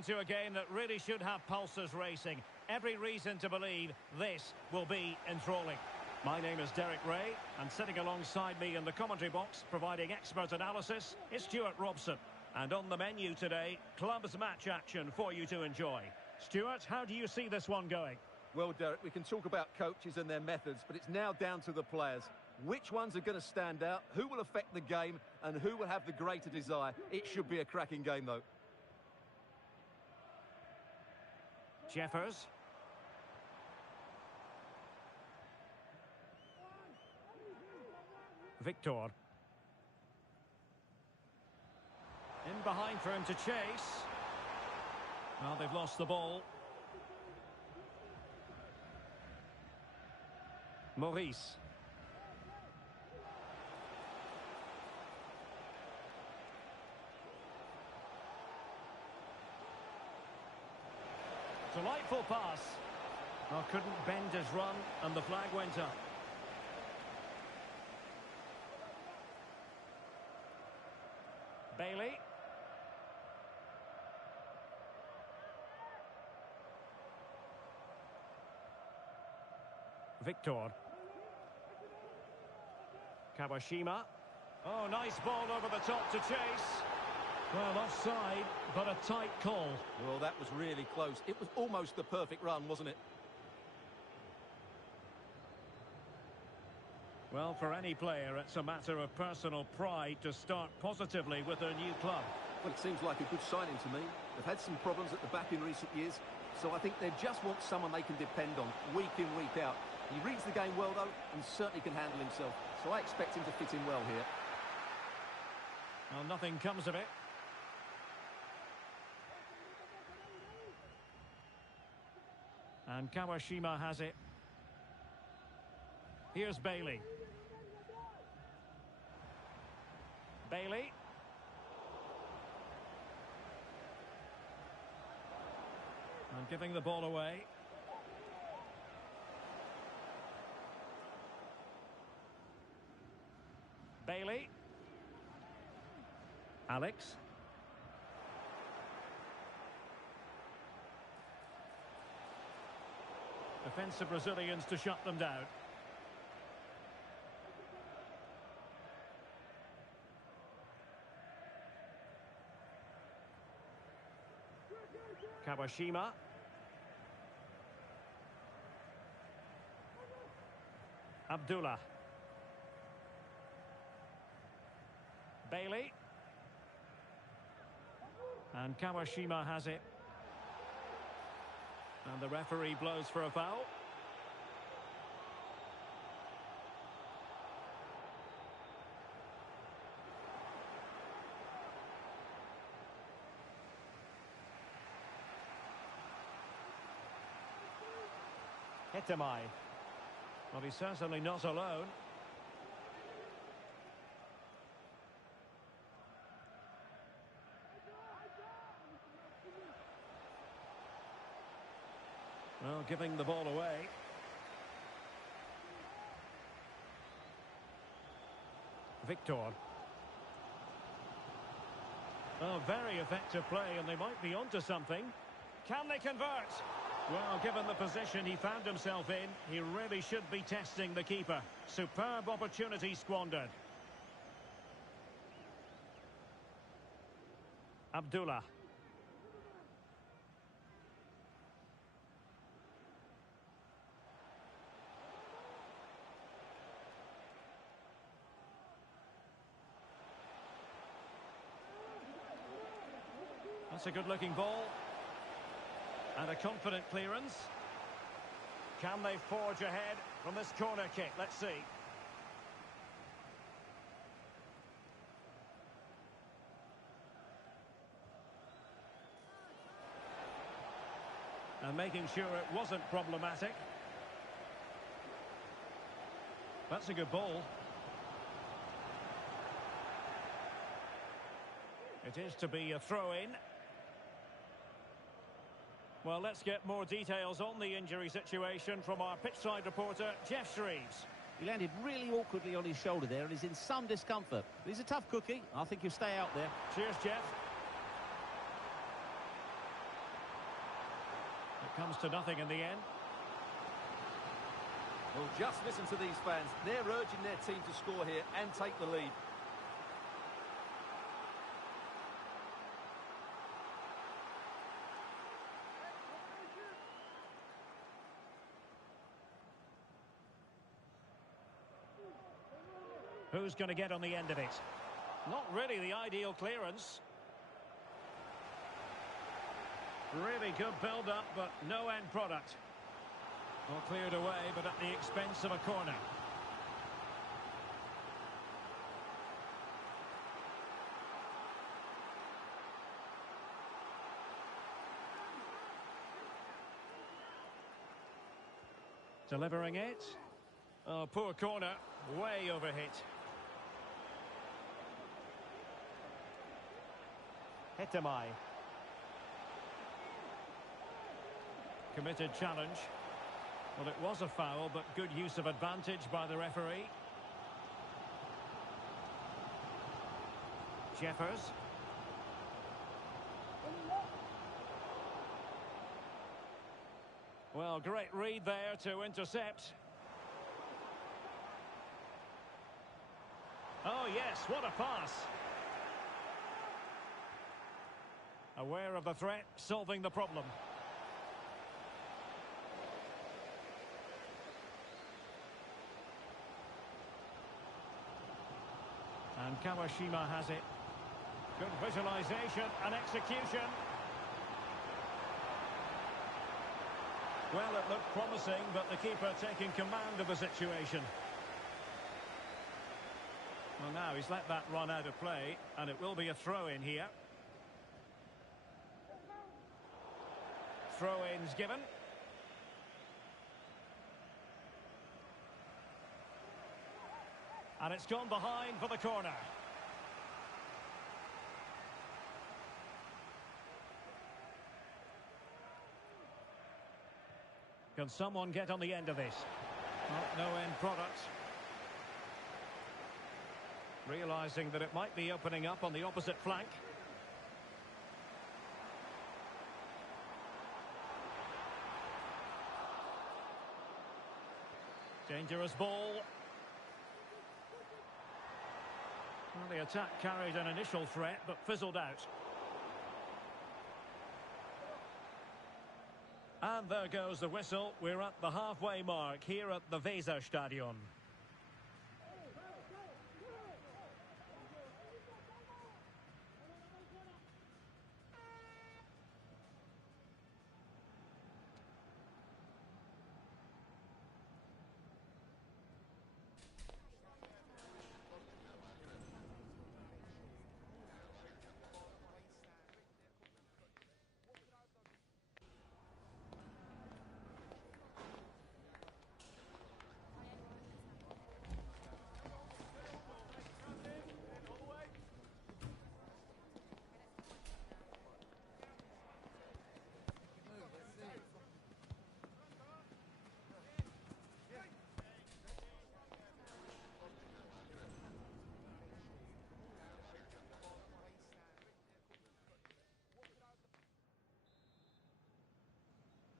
into a game that really should have pulses racing. Every reason to believe this will be enthralling. My name is Derek Ray, and sitting alongside me in the commentary box, providing expert analysis, is Stuart Robson. And on the menu today, clubs match action for you to enjoy. Stuart, how do you see this one going? Well, Derek, we can talk about coaches and their methods, but it's now down to the players. Which ones are going to stand out, who will affect the game, and who will have the greater desire? It should be a cracking game, though. Jeffers. Victor. In behind for him to chase. Well, they've lost the ball. Maurice. Delightful pass. Oh, couldn't bend his run, and the flag went up. Bailey. Victor. Kawashima. Oh, nice ball over the top to chase. Well, offside, but a tight call. Well, that was really close. It was almost the perfect run, wasn't it? Well, for any player, it's a matter of personal pride to start positively with their new club. Well, it seems like a good signing to me. They've had some problems at the back in recent years, so I think they just want someone they can depend on, week in, week out. He reads the game well, though, and certainly can handle himself, so I expect him to fit in well here. Well, nothing comes of it. And Kawashima has it. Here's Bailey. Bailey. And giving the ball away. Bailey. Alex. Defensive Brazilians to shut them down. Kawashima. Abdullah. Bailey. And Kawashima has it. And the referee blows for a foul. Hitamai. Well, he's certainly not alone. Well, giving the ball away. Victor. Oh, very effective play, and they might be onto something. Can they convert? Well, given the position he found himself in, he really should be testing the keeper. Superb opportunity squandered. Abdullah. That's a good-looking ball. And a confident clearance. Can they forge ahead from this corner kick? Let's see. And making sure it wasn't problematic. That's a good ball. It is to be a throw-in. Well, let's get more details on the injury situation from our pitchside reporter, Jeff Shreves. He landed really awkwardly on his shoulder there and is in some discomfort. But he's a tough cookie. I think he'll stay out there. Cheers, Jeff. Comes to nothing in the end. Well, just listen to these fans. They're urging their team to score here and take the lead. Who's going to get on the end of it? Not really the ideal clearance. Really good build-up, but no end product. Well, cleared away, but at the expense of a corner. Delivering it. Oh, poor corner. Way overhit. Hitamai. Committed challenge. Well, it was a foul, but good use of advantage by the referee. Jeffers. Well, great read there to intercept. Oh, yes, what a pass. Aware of the threat, solving the problem. And Kawashima has it. Good visualization and execution. Well, it looked promising, but the keeper taking command of the situation. Well, now he's let that run out of play, and it will be a throw-in here. Throw-ins given. And it's gone behind for the corner. Can someone get on the end of this? Oh, no end product. Realising that it might be opening up on the opposite flank. Dangerous ball. Well, the attack carried an initial threat, but fizzled out. And there goes the whistle. We're at the halfway mark here at the Weserstadion.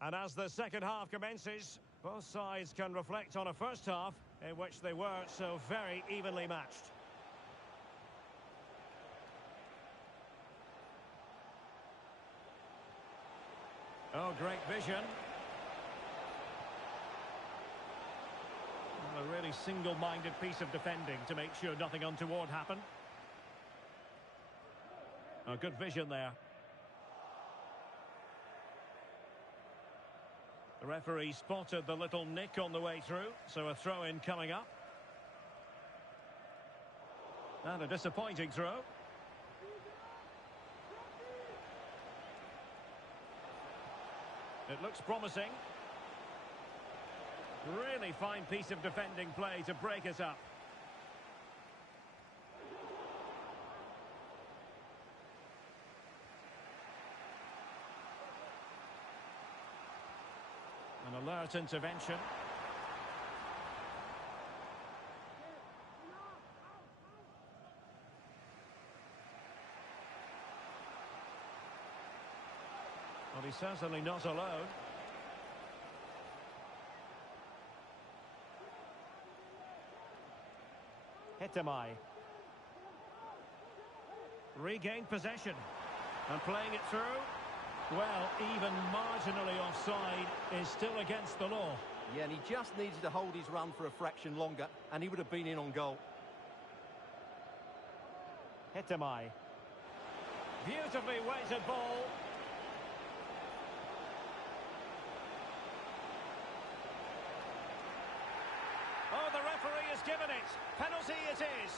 And as the second half commences, both sides can reflect on a first half in which they were so very evenly matched. Oh, great vision. Well, a really single-minded piece of defending to make sure nothing untoward happened. Oh, good vision there. The referee spotted the little nick on the way through, so a throw-in coming up. And a disappointing throw. It looks promising. Really fine piece of defending play to break it up. An alert intervention. Well, he's certainly not alone. Hitamai. Regained possession. And playing it through. Well, even marginally offside is still against the law. Yeah, and he just needed to hold his run for a fraction longer, and he would have been in on goal. Hitamai. Beautifully weighted ball. Oh, the referee has given it. Penalty it is.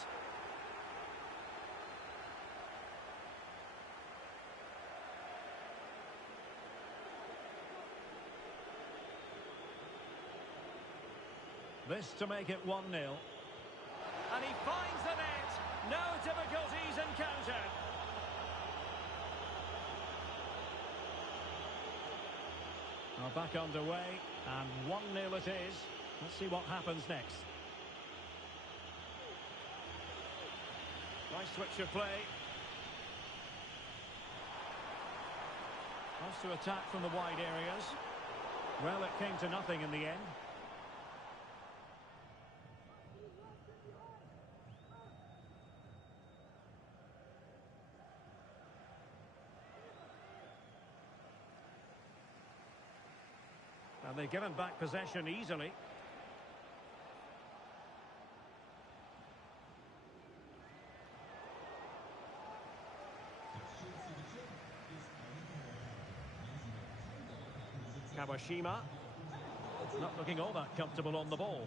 This to make it 1-0. And he finds the net. No difficulties encountered. Are back underway, and 1-0 it is. Let's see what happens next. Nice switch of play. Wants to attack from the wide areas. Well, it came to nothing in the end. And they've given back possession easily. Kawashima. Not looking all that comfortable on the ball.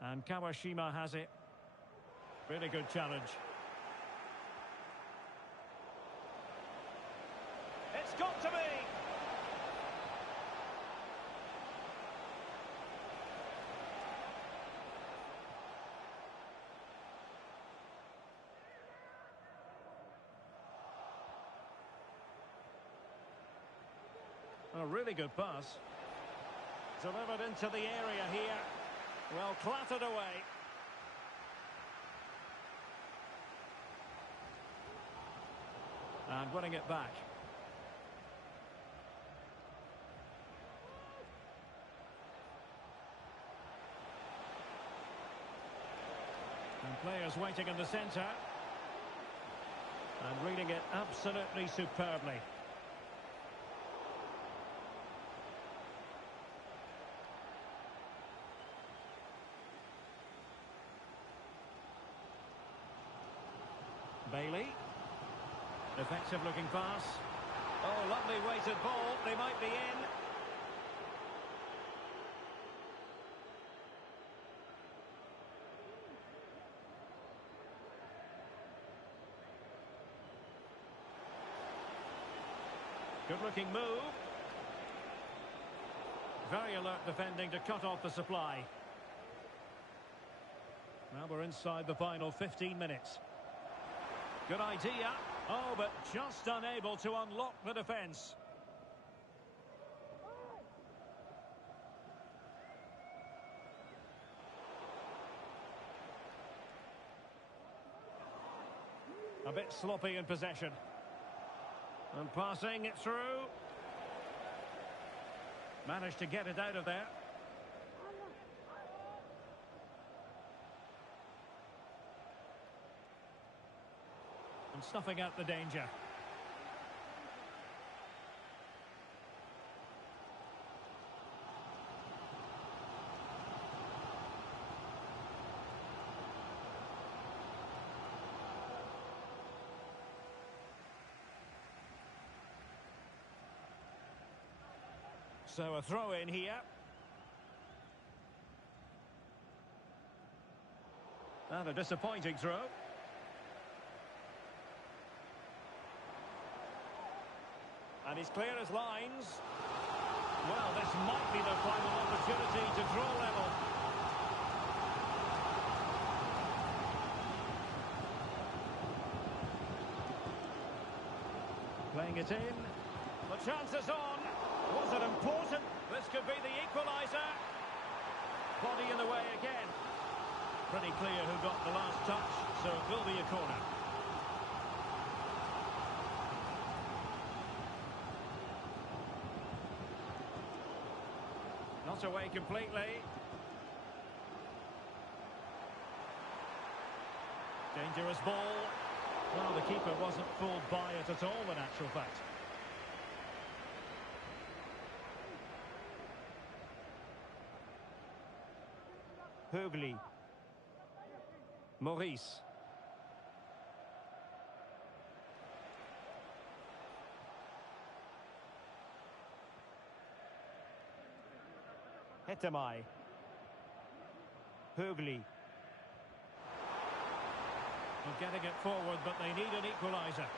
And Kawashima has it. Really good challenge. It's got to be! A really good pass. Delivered into the area here. Well, clattered away. And winning it back. And players waiting in the centre. And reading it absolutely superbly. Bailey. Effective looking pass. Oh, lovely weighted ball. They might be in. Good looking move. Very alert defending to cut off the supply. Now we're inside the final 15 minutes. Good idea. Oh, but just unable to unlock the defence. A bit sloppy in possession. And passing it through. Managed to get it out of there. And snuffing out the danger. So a throw in here. And a disappointing throw. And he's clear as lines. Well, this might be the final opportunity to draw level. Playing it in. The chance is on. Was it important? This could be the equaliser. Body in the way again. Pretty clear who got the last touch, so it will be a corner. Not away completely. Dangerous ball. Well, the keeper wasn't fooled by it at all, in actual fact. Hugli. Maurice. Hetemai. Hugli. Well, getting it forward, but they need an equaliser.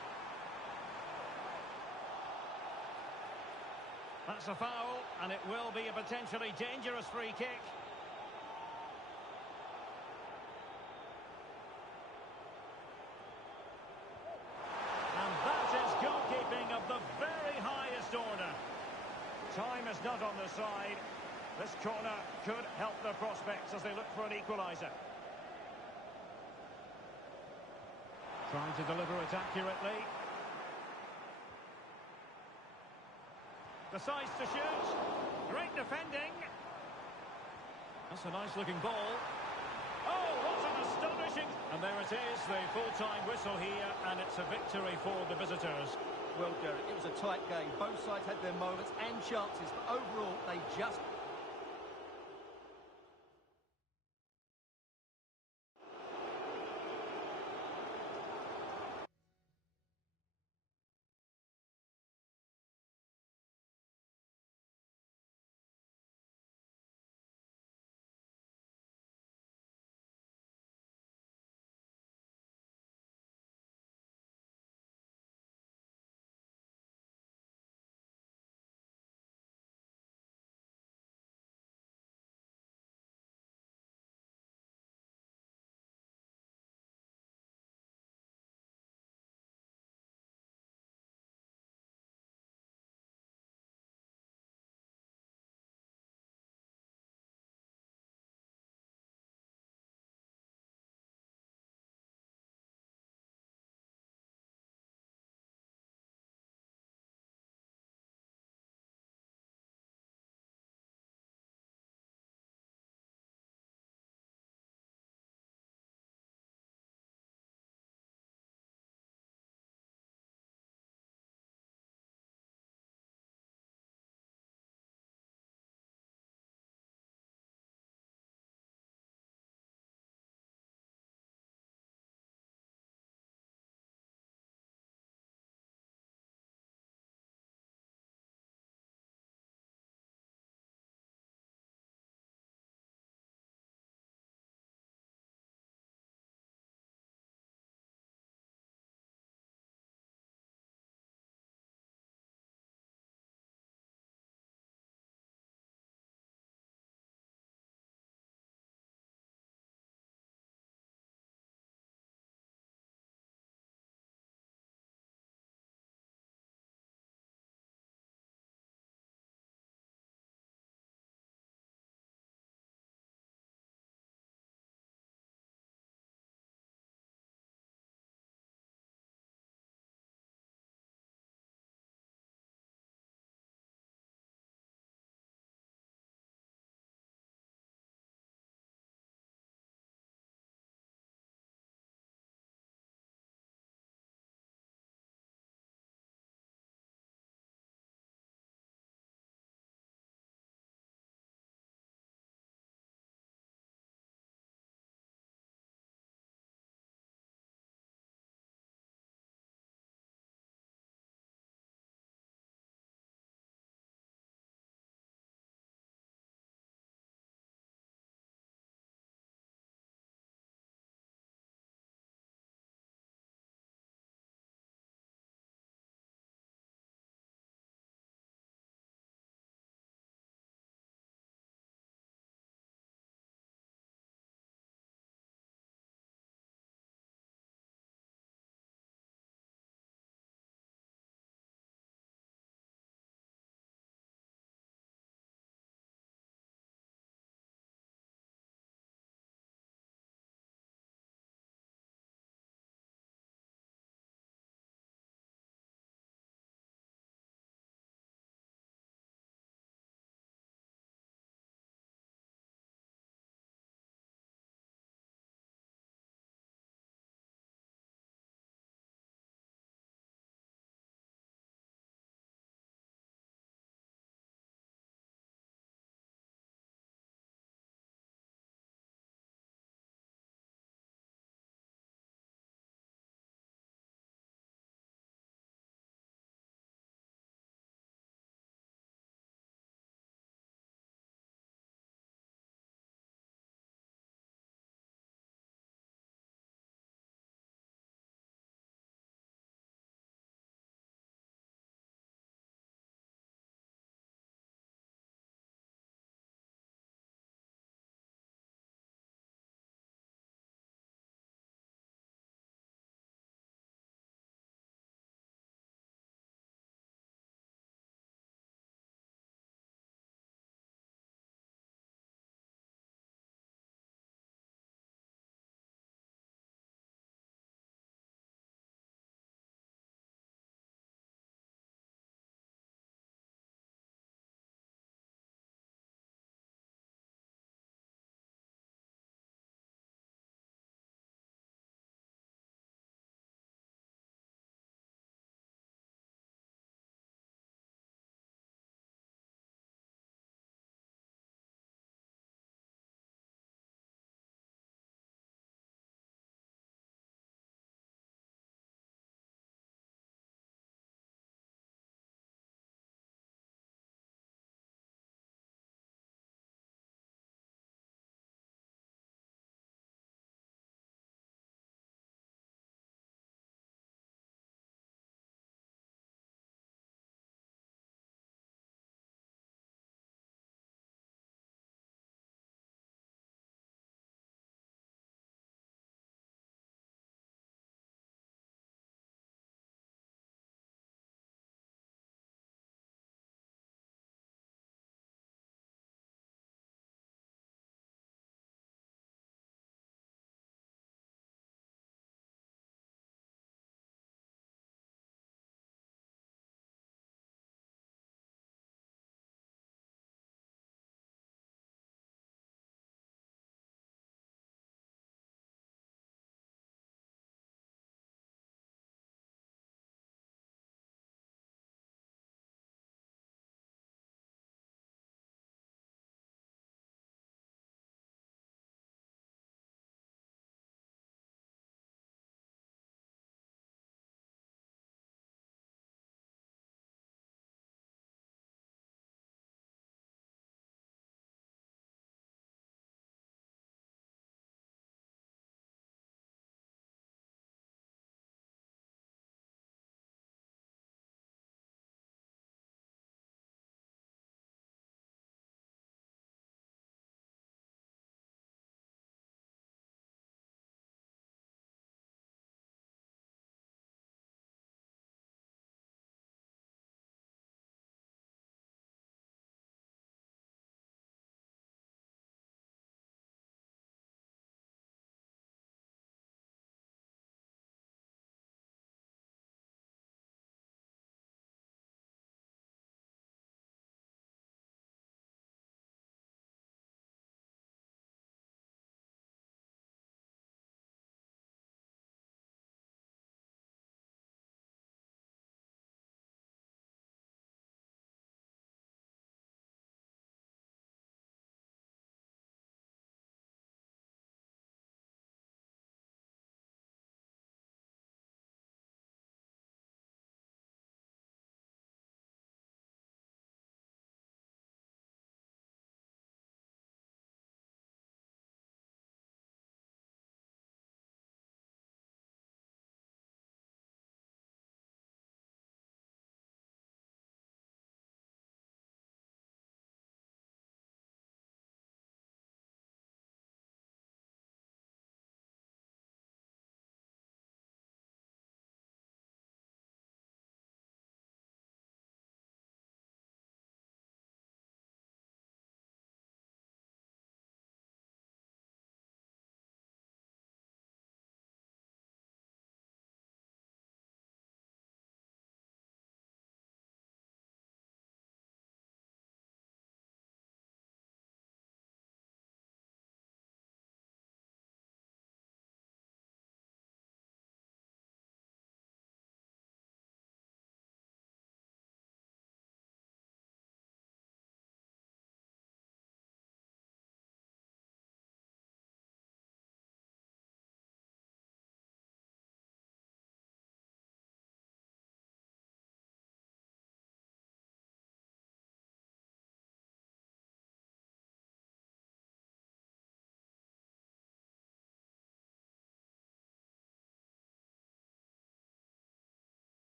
That's a foul, and it will be a potentially dangerous free kick. And that is goalkeeping of the very highest order. Time is not on their side. This corner could help their prospects as they look for an equaliser. Trying to deliver it accurately. Decides to shoot. Great defending. That's a nice looking ball. Oh, what an astonishing... And there it is, the full-time whistle here, and it's a victory for the visitors. Well, Derek, it was a tight game. Both sides had their moments and chances, but overall, they just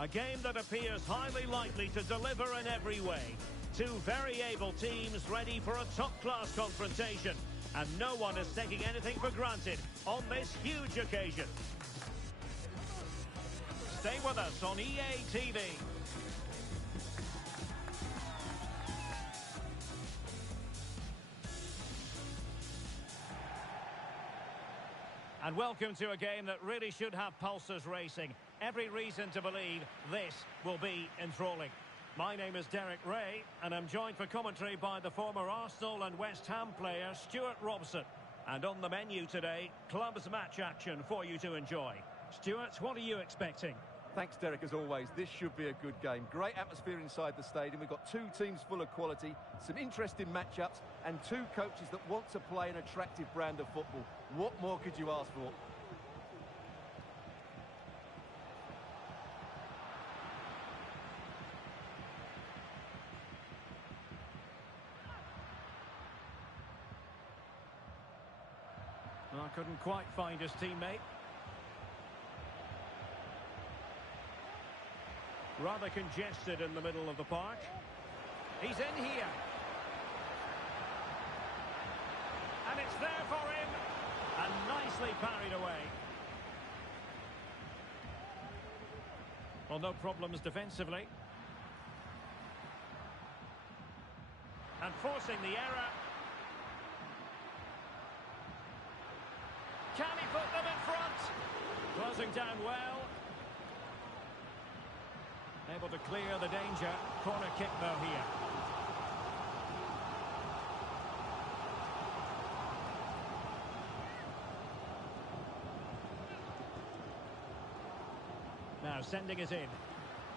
A game that appears highly likely to deliver in every way. Two very able teams ready for a top-class confrontation. And no one is taking anything for granted on this huge occasion. Stay with us on EA TV. And welcome to a game that really should have pulses racing. Every reason to believe this will be enthralling. My name is Derek Ray, and I'm joined for commentary by the former Arsenal and West Ham player Stuart Robson. And on the menu today, clubs match action for you to enjoy. Stuart, what are you expecting? Thanks, Derek, as always. This should be a good game. Great atmosphere inside the stadium. We've got two teams full of quality, some interesting matchups, and two coaches that want to play an attractive brand of football. What more could you ask for? Well, couldn't quite find his teammate. Rather congested in the middle of the park. He's in here. And it's there for him. And nicely parried away. Well, no problems defensively. And forcing the error. Can he put them in front? Closing down well. Able to clear the danger. Corner kick though here. Now sending it in.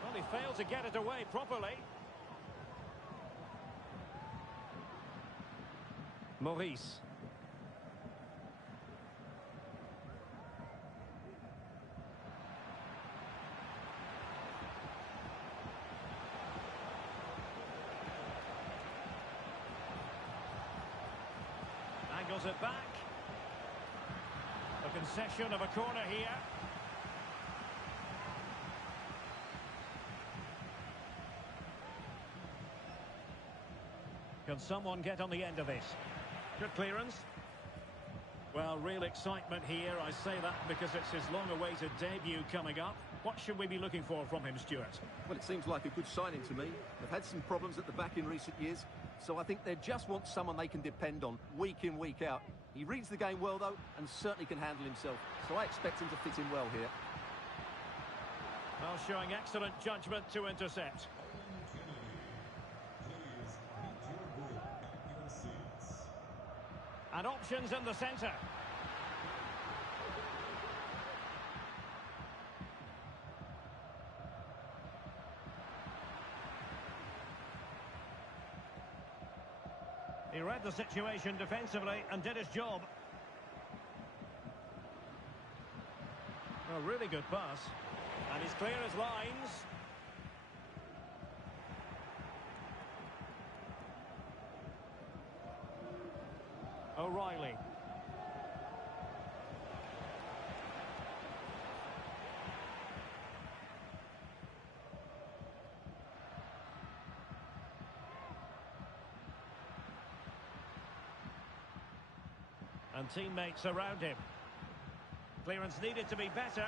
Well, he failed to get it away properly. Maurice. Angles it back. A concession of a corner here. Can someone get on the end of this? Good clearance. Well, real excitement here. I say that because it's his long-awaited debut coming up. What should we be looking for from him, Stuart? Well, it seems like a good signing to me. They've had some problems at the back in recent years, so I think they just want someone they can depend on, week in, week out. He reads the game well, though, and certainly can handle himself, so I expect him to fit in well here. Well, showing excellent judgment to intercept. And options in the centre. He read the situation defensively and did his job. A really good pass. And he's clear as lines. O'Reilly. And teammates around him. Clearance needed to be better.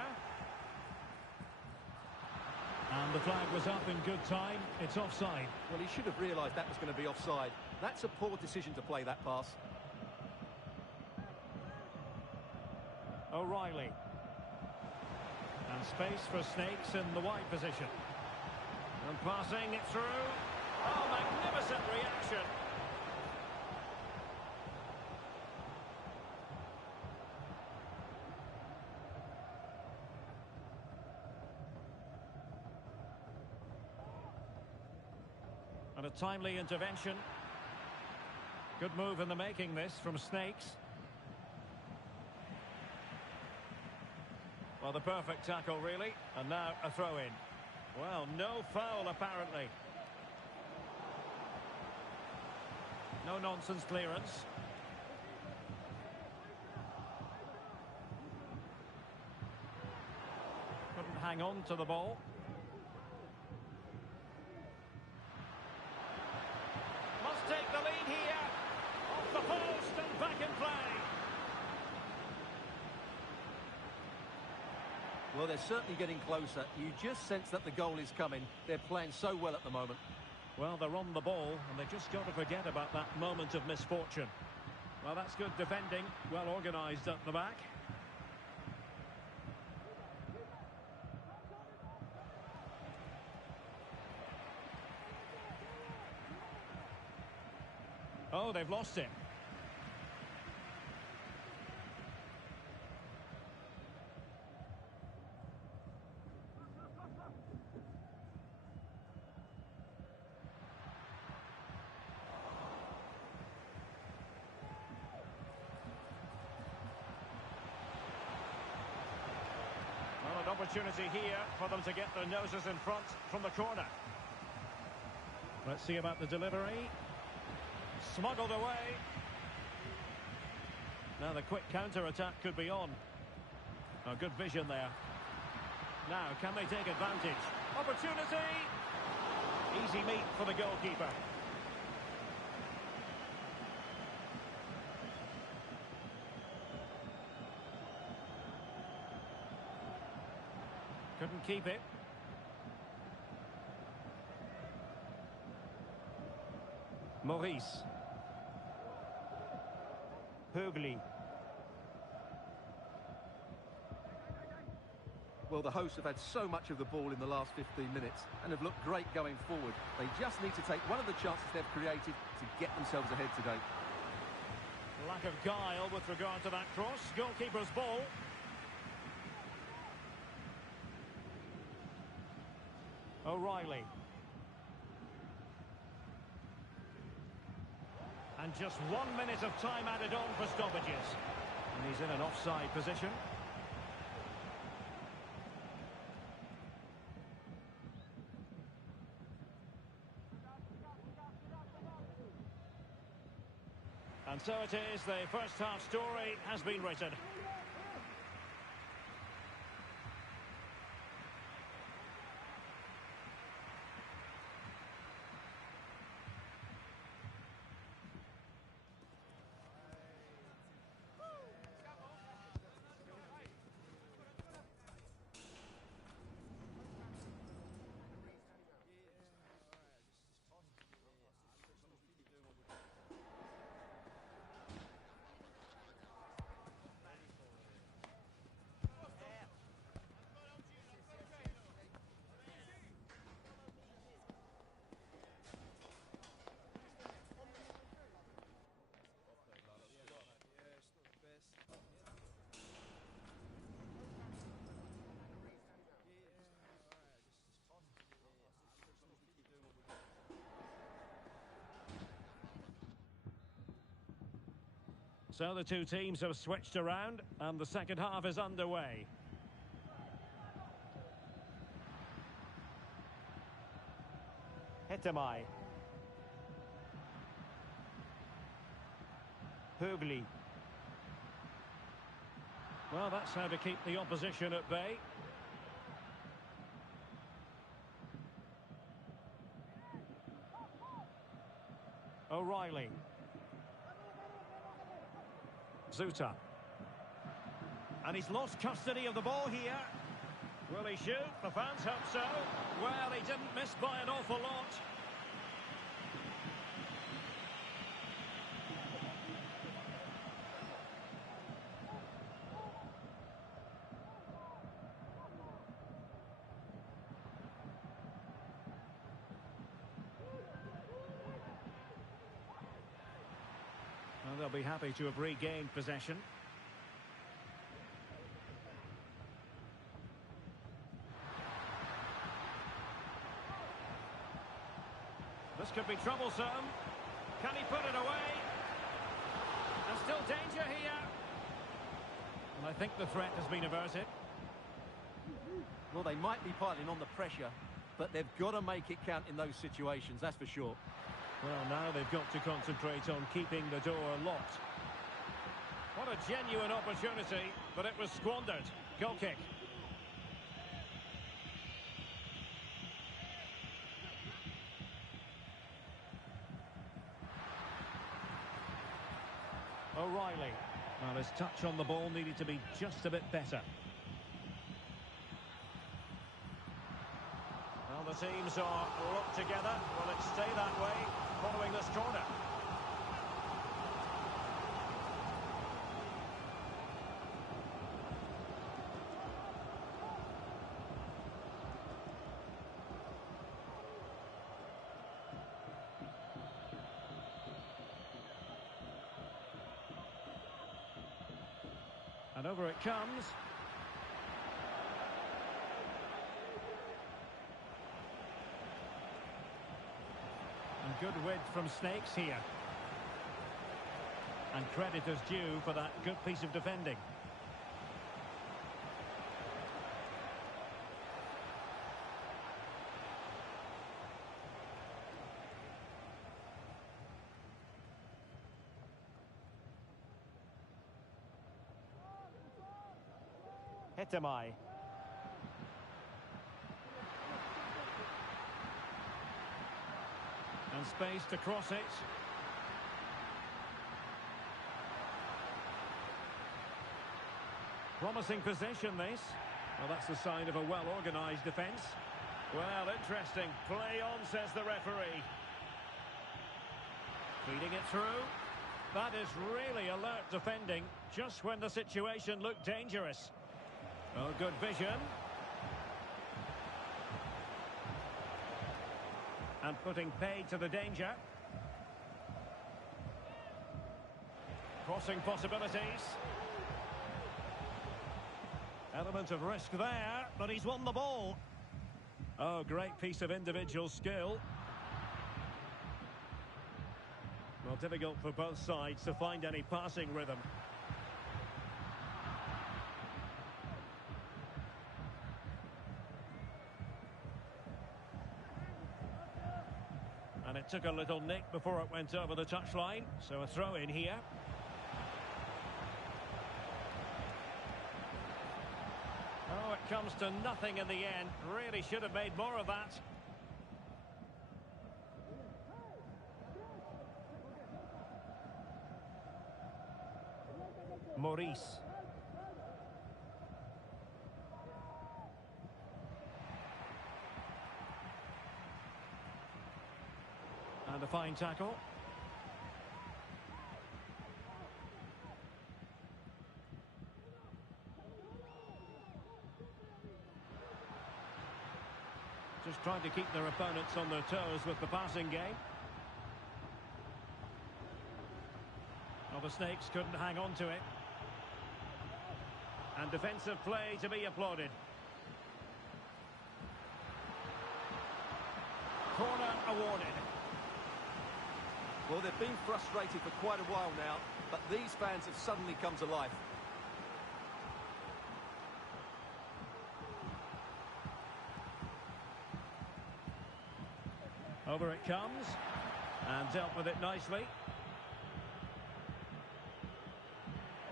And the flag was up in good time. It's offside. Well, he should have realised that was going to be offside. That's a poor decision to play that pass. O'Reilly. And space for Snakes in the wide position. And passing it through. Oh, magnificent reaction. And a timely intervention. Good move in the making this from Snakes. Well, the perfect tackle, really. And now a throw-in. Well, no foul, apparently. No-nonsense clearance. Couldn't hang on to the ball. Back in play. Well, they're certainly getting closer. You just sense that the goal is coming. They're playing so well at the moment. Well, they're on the ball, and they've just got to forget about that moment of misfortune. Well, that's good defending. Well organised at the back. Oh, they've lost it. Well, an opportunity here for them to get their noses in front from the corner. Let's see about the delivery. Smuggled away. Now the quick counter-attack could be on. Oh, good vision there. Now, can they take advantage? Opportunity! Easy meat for the goalkeeper. Couldn't keep it. Maurice. Hugli. Well, the hosts have had so much of the ball in the last 15 minutes and have looked great going forward. They just need to take one of the chances they've created to get themselves ahead today. Lack of guile with regard to that cross. Goalkeeper's ball. O'Reilly. And just 1 minute of time added on for stoppages. And he's in an offside position. And so it is, the first half story has been written. So the two teams have switched around and the second half is underway. Hetemai. Hugli. Well, that's how to keep the opposition at bay. O'Reilly. Zuta. And he's lost custody of the ball here. Will he shoot? The fans hope so. Well, he didn't miss by an awful lot. Well, they'll be happy to have regained possession. This could be troublesome. Can he put it away? There's still danger here. And I think the threat has been averted. Well, they might be piling on the pressure, but they've got to make it count in those situations, that's for sure. Well, now they've got to concentrate on keeping the door locked. What a genuine opportunity, but it was squandered. Goal kick. O'Reilly. Well, his touch on the ball needed to be just a bit better. Well, the teams are locked together. Will it stay that way following this corner? And over it comes. And good width from Snakes here. And credit is due for that good piece of defending. Hitamai. And space to cross it. Promising possession, this. Well, that's the sign of a well-organised defence. Well, interesting. Play on, says the referee. Feeding it through. That is really alert defending, just when the situation looked dangerous. Oh, good vision. And putting paid to the danger. Crossing possibilities. Element of risk there, but he's won the ball. Oh, great piece of individual skill. Well, difficult for both sides to find any passing rhythm. And it took a little nick before it went over the touchline, so a throw in here. Oh, it comes to nothing in the end. Really should have made more of that. Maurice. And a fine tackle. Just trying to keep their opponents on their toes with the passing game. Well, the Snakes couldn't hang on to it. And defensive play to be applauded. Corner awarded. Well, they've been frustrated for quite a while now, but these fans have suddenly come to life. Over it comes. And dealt with it nicely.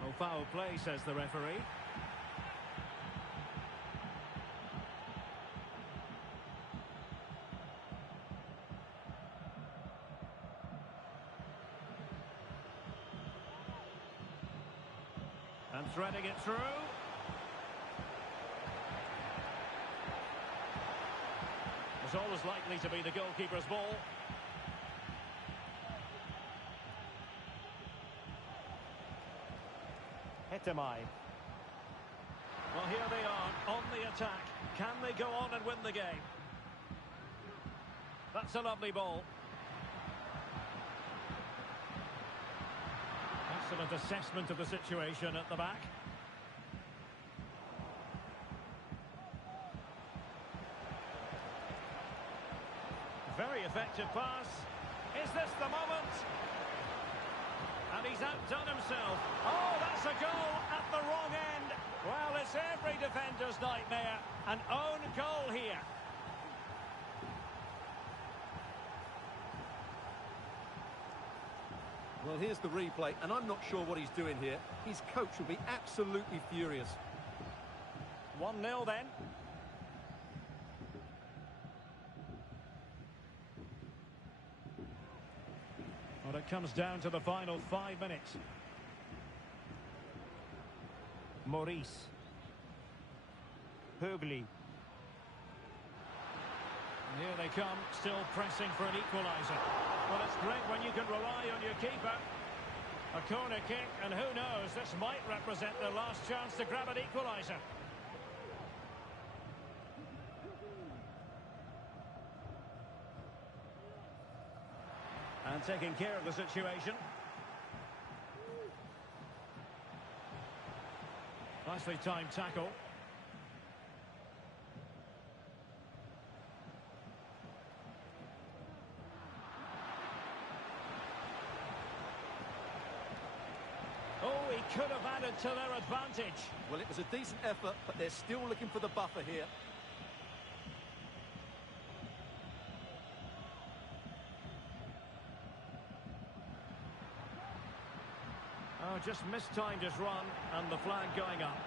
Well, foul play, says the referee. And threading it through. It's always likely to be the goalkeeper's ball. Hitamai. Well, here they are on the attack. Can they go on and win the game? That's a lovely ball. Excellent assessment of the situation at the back. Very effective pass. Is this the moment? And he's outdone himself. Oh, that's a goal at the wrong end. Well, it's every defender's nightmare. An own goal here. Well, here's the replay, and I'm not sure what he's doing here. His coach will be absolutely furious. 1-0 then. Well, it comes down to the final 5 minutes. Maurice. Hugli. Here they come, still pressing for an equaliser. Well, it's great when you can rely on your keeper. A corner kick, and who knows, this might represent their last chance to grab an equaliser. And taking care of the situation. Nicely timed tackle. Oh, he could have added to their advantage. Well, it was a decent effort, but they're still looking for the buffer here. Oh, just mistimed his run, and the flag going up.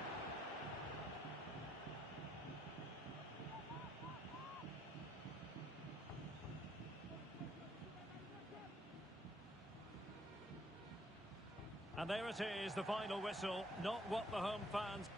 And there it is, the final whistle. Not what the home fans...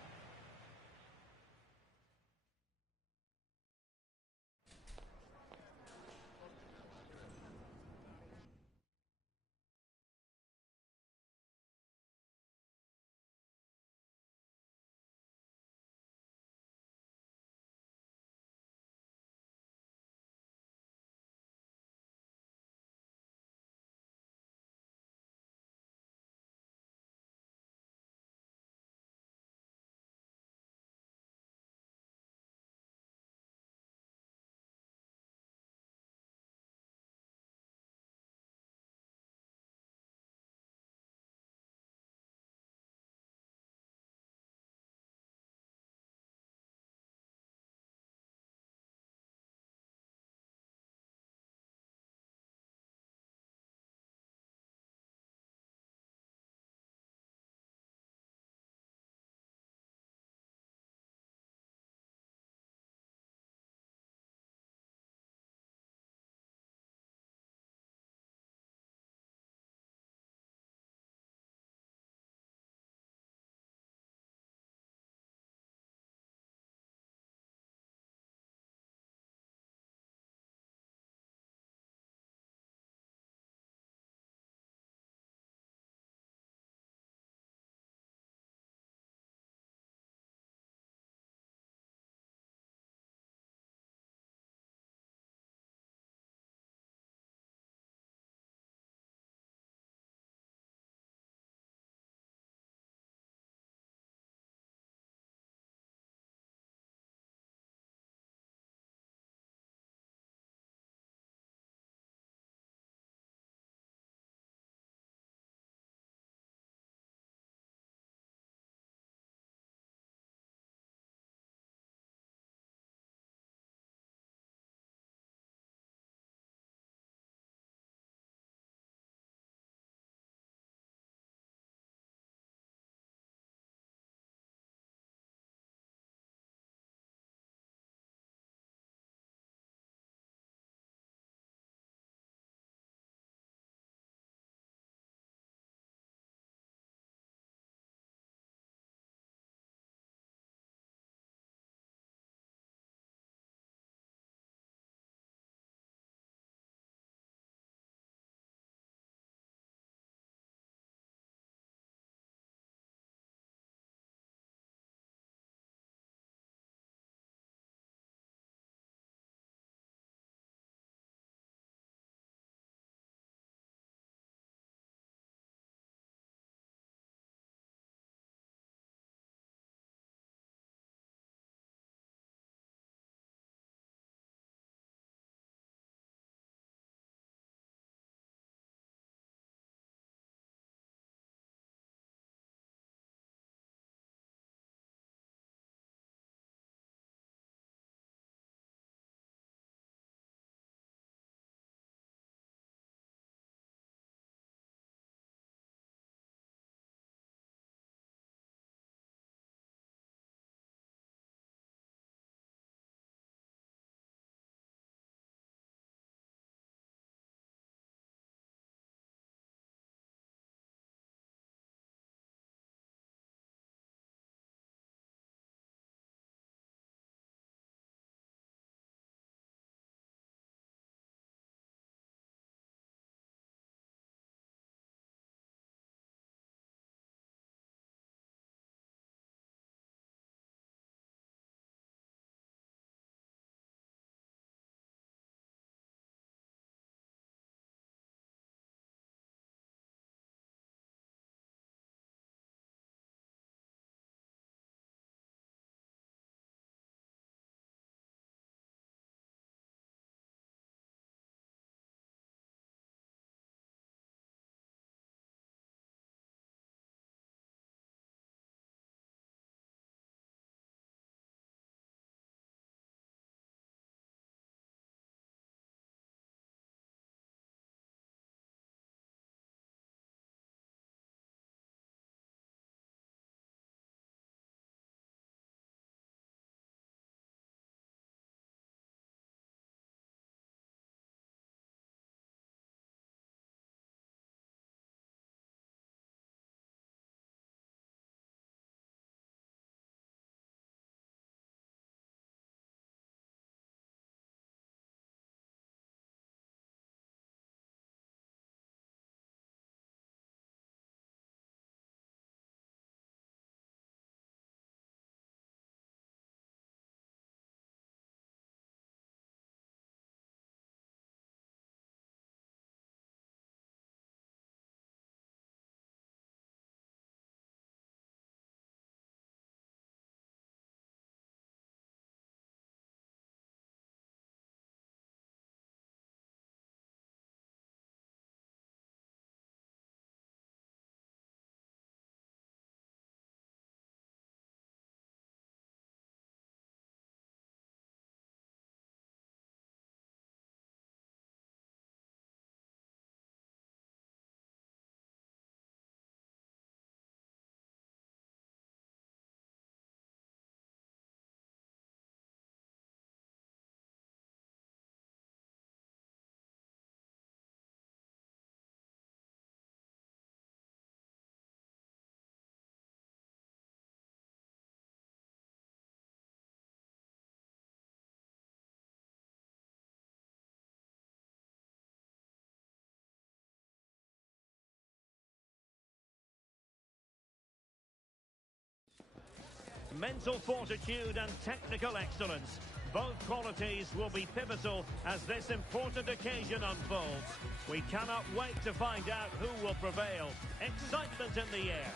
mental fortitude and technical excellence. Both qualities will be pivotal as this important occasion unfolds. We cannot wait to find out who will prevail. Excitement in the air.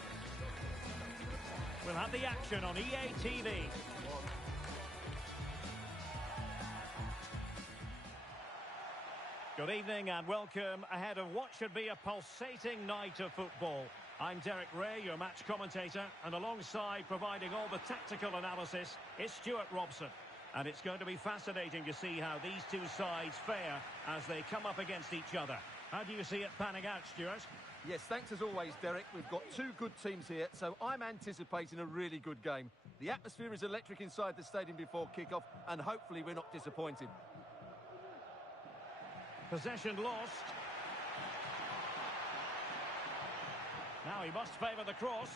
We'll have the action on EA TV. Good evening and welcome ahead of what should be a pulsating night of football. I'm Derek Ray, your match commentator, and alongside providing all the tactical analysis is Stuart Robson. And it's going to be fascinating to see how these two sides fare as they come up against each other. How do you see it panning out, Stuart? Yes, thanks as always, Derek. We've got two good teams here, so I'm anticipating a really good game. The atmosphere is electric inside the stadium before kick-off, and hopefully we're not disappointed. Possession lost. Now he must favour the cross.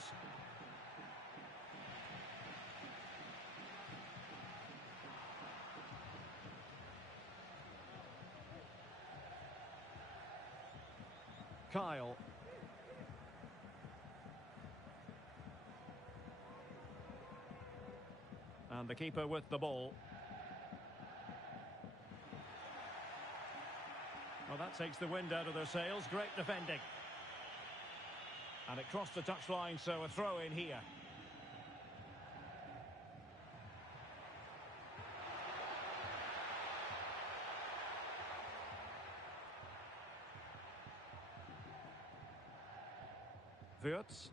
Kyle. And the keeper with the ball. Well, that takes the wind out of their sails. Great defending. And it crossed the touchline, so a throw in here. Wirtz.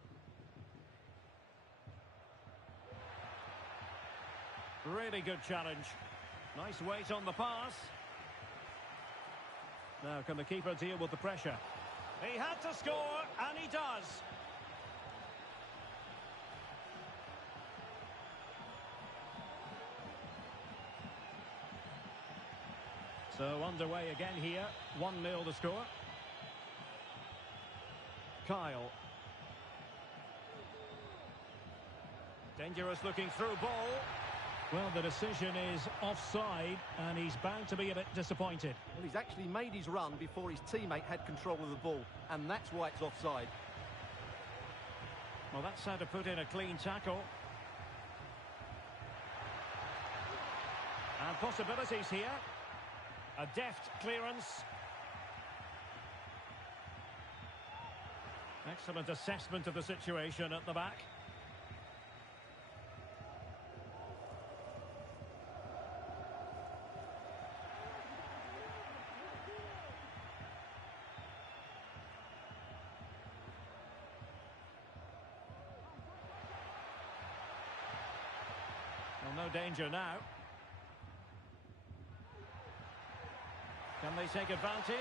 Really good challenge. Nice weight on the pass. Now can the keeper deal with the pressure? He had to score, and he does. So underway again here. 1-0 the score. Kyle. Dangerous looking through ball. Well, the decision is offside, and he's bound to be a bit disappointed. Well, he's actually made his run before his teammate had control of the ball, and that's why it's offside. Well, that's how to put in a clean tackle. And possibilities here. A deft clearance. Excellent assessment of the situation at the back. Well, no danger now. Can they take advantage?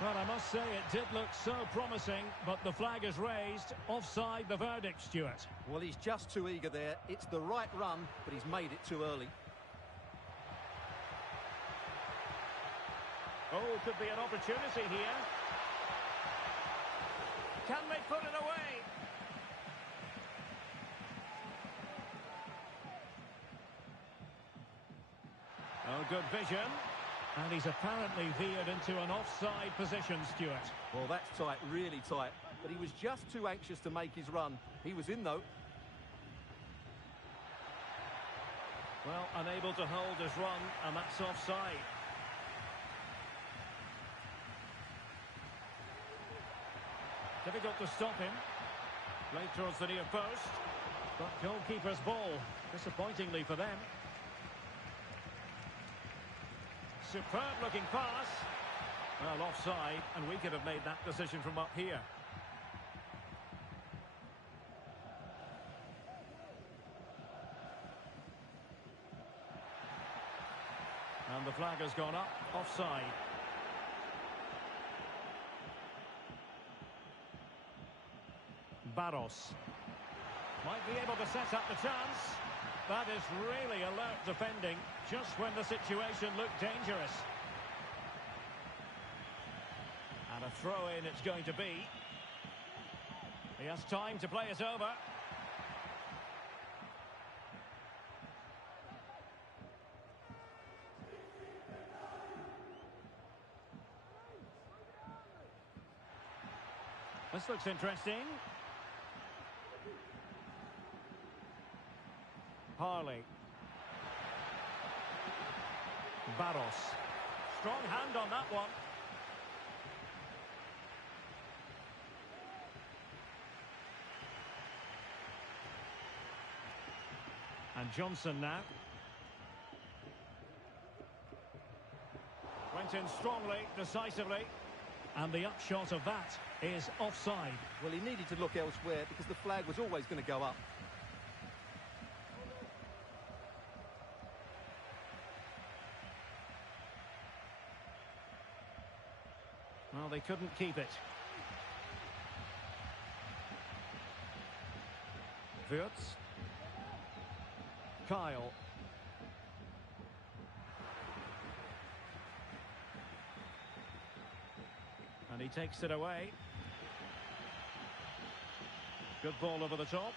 Well, I must say it did look so promising, but the flag is raised. Offside the verdict, Stuart. Well, he's just too eager there. It's the right run, but he's made it too early. Oh, could be an opportunity here. Can they put it away? Oh, good vision. And he's apparently veered into an offside position, Stuart. Well, that's tight, really tight. But he was just too anxious to make his run. He was in, though. Well, unable to hold his run, and that's offside. Difficult to stop him. Played towards the near post. But goalkeeper's ball, disappointingly for them. Superb looking pass. Well, offside, and we could have made that decision from up here. And the flag has gone up, offside. Barros might be able to set up the chance. That is really alert defending, just when the situation looked dangerous. And a throw-in it's going to be. He has time to play it over. This looks interesting. Harley. Barros. Strong hand on that one. And Johnson now. Went in strongly, decisively. And the upshot of that is offside. Well, he needed to look elsewhere because the flag was always going to go up. Well, they couldn't keep it. Wirtz. Kyle. And he takes it away. Good ball over the top.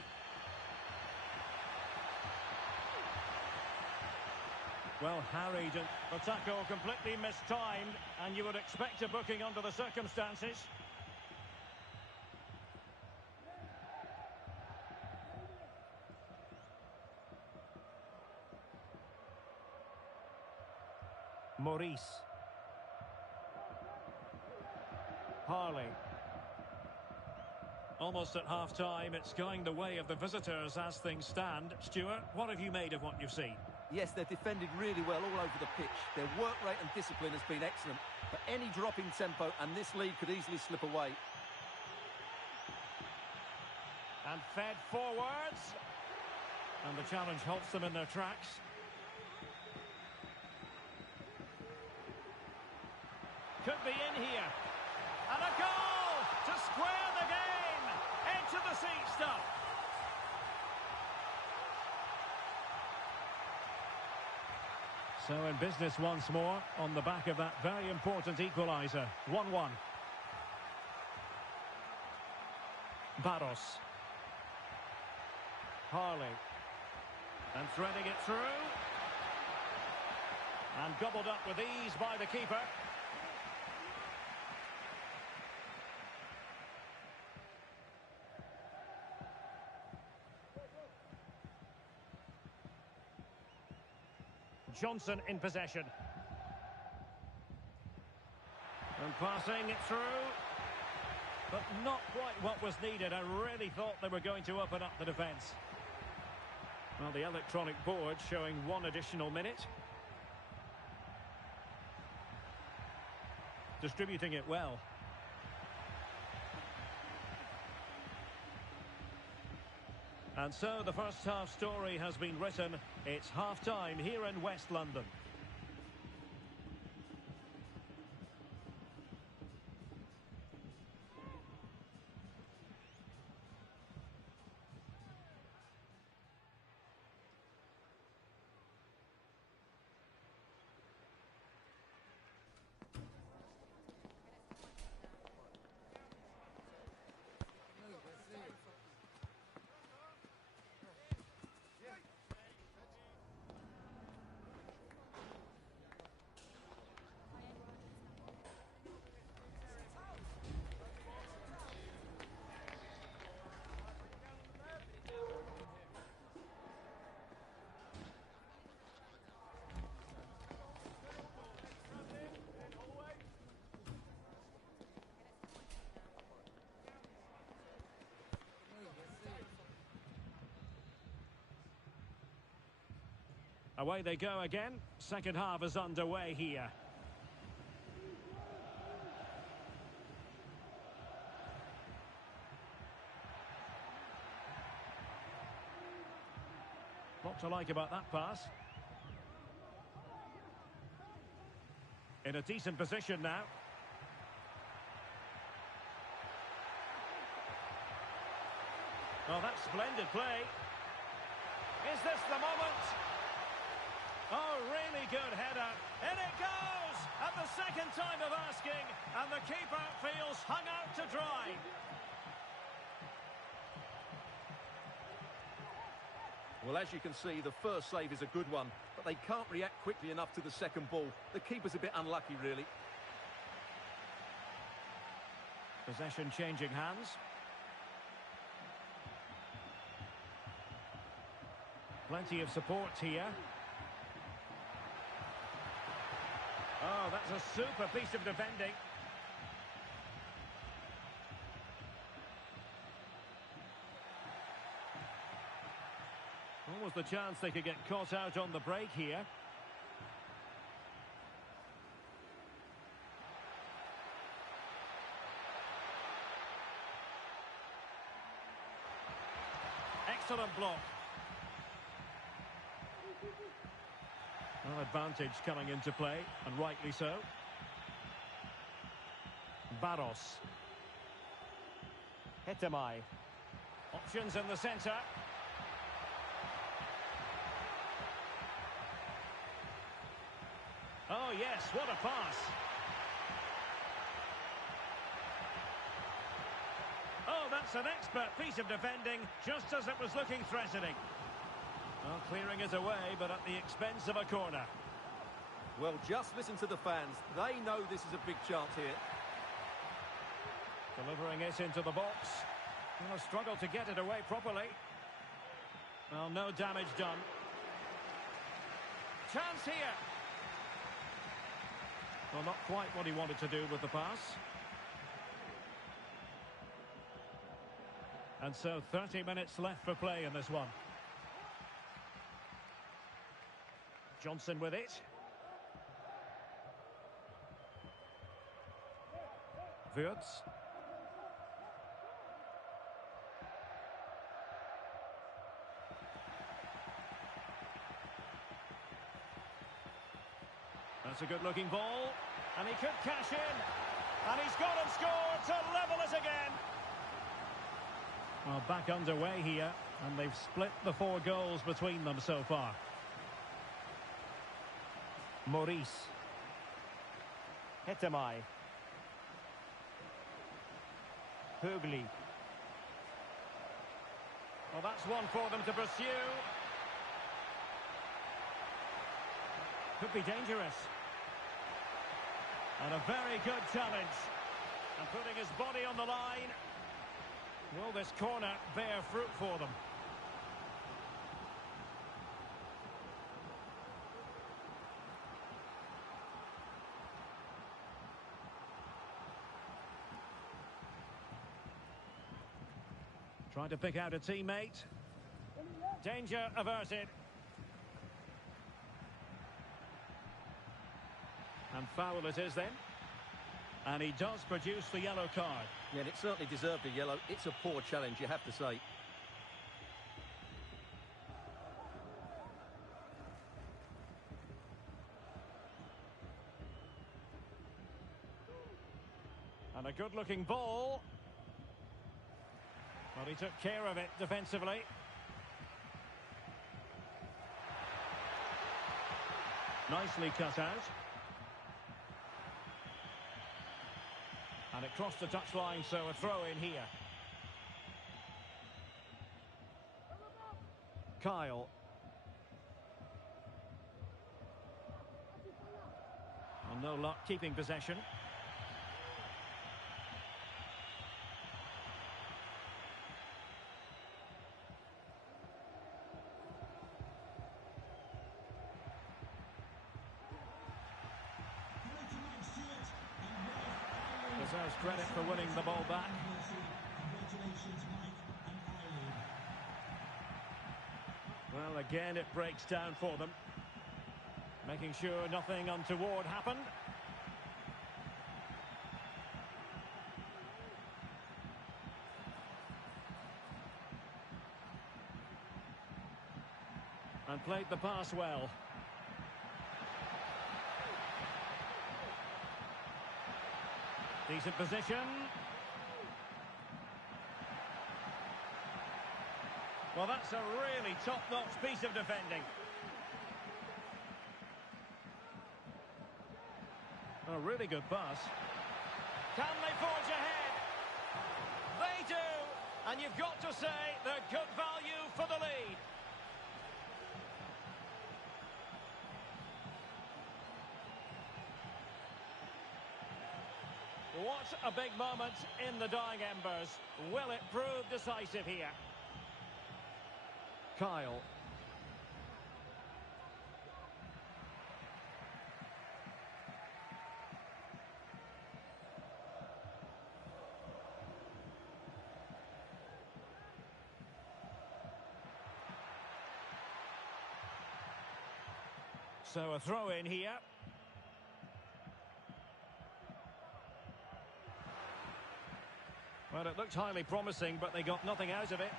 Well harried, and the tackle completely mistimed, and you would expect a booking under the circumstances. Maurice. Harley. Almost at half-time, it's going the way of the visitors as things stand. Stuart, what have you made of what you've seen? Yes, they've defended really well all over the pitch. Their work rate and discipline has been excellent. But any drop in tempo and this lead could easily slip away. And fed forwards. And the challenge halts them in their tracks. Could be in here. And a goal to square the game. Edge of the seat stuff. So in business once more on the back of that very important equaliser. 1-1. Barros. Harley. And threading it through. And gobbled up with ease by the keeper. Johnson in possession. And passing it through. But not quite what was needed. I really thought they were going to open up the defence. Well, the electronic board showing 1 additional minute. Distributing it well. And so the first half story has been written. It's half-time here in West London. Away they go again. Second half is underway here. Lot to like about that pass. In a decent position now. Oh, that's splendid play. Is this the moment? Oh, really good header. In it goes! At the second time of asking, and the keeper feels hung out to dry. Well, as you can see, the first save is a good one, but they can't react quickly enough to the second ball. The keeper's a bit unlucky, really. Possession changing hands. Plenty of support here. Oh, that's a super piece of defending. Almost the chance they could get caught out on the break here. Excellent block. An advantage coming into play, and rightly so. Barros. Hetemai. Options in the centre. Oh yes, what a pass. Oh, that's an expert piece of defending, just as it was looking threatening. Well, clearing it away, but at the expense of a corner. Well, just listen to the fans. They know this is a big chance here. Delivering it into the box. Well, a struggle to get it away properly. Well, no damage done. Chance here. Well, not quite what he wanted to do with the pass. And so 30 minutes left for play in this one. Johnson with it. Wirtz. That's a good-looking ball. And he could cash in. And he's gone and scored to level it again. Well, back underway here. And they've split the 4 goals between them so far. Maurice. Hetemai. Hugli. Well, that's one for them to pursue. Could be dangerous. And a very good challenge. And putting his body on the line. Will this corner bear fruit for them? Trying to pick out a teammate. Danger averted. And foul it is then. And he does produce the yellow card. Yeah, and it certainly deserved a yellow. It's a poor challenge, you have to say. And a good-looking ball. Well, he took care of it defensively. Nicely cut out. And it crossed the touchline, so a throw in here. Kyle. Well, no luck keeping possession. Deserves credit for winning the ball back. Well, again, it breaks down for them. Making sure nothing untoward happened. And played the pass well. Decent position. Well, that's a really top-notch piece of defending. A really good pass. Can they forge ahead? They do! And you've got to say they're good value for the lead. What a big moment in the dying embers. Will it prove decisive here? Kyle. So a throw in here. Well, it looked highly promising, but they got nothing out of it.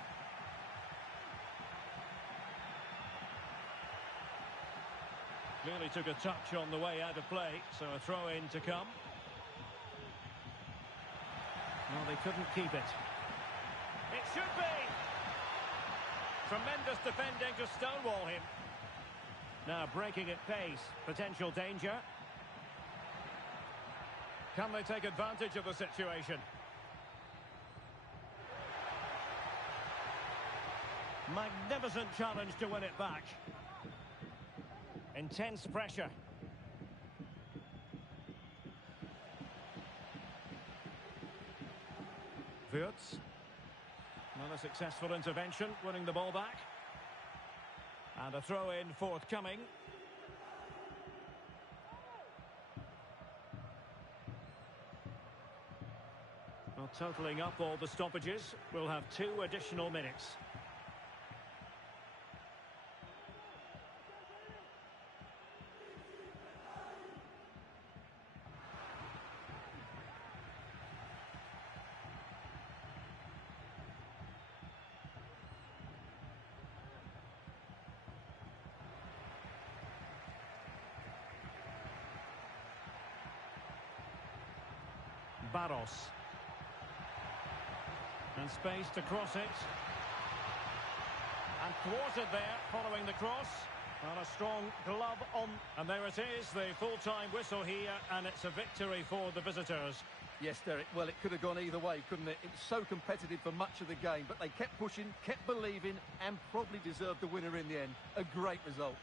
Clearly took a touch on the way out of play, so a throw in to come. Well, they couldn't keep it. It should be! Tremendous defending to stonewall him. Now breaking at pace, potential danger. Can they take advantage of the situation? Magnificent challenge to win it back. Intense pressure. Wirtz. Not a successful intervention, winning the ball back. And a throw-in forthcoming. Well, totalling up all the stoppages, we'll have 2 additional minutes. Barros. And space to cross it. And thwarted there, following the cross. And a strong glove on. And there it is, the full-time whistle here, and it's a victory for the visitors. Yes, Derek, well, it could have gone either way, couldn't it? It was so competitive for much of the game, but they kept pushing, kept believing, and probably deserved the winner in the end. A great result.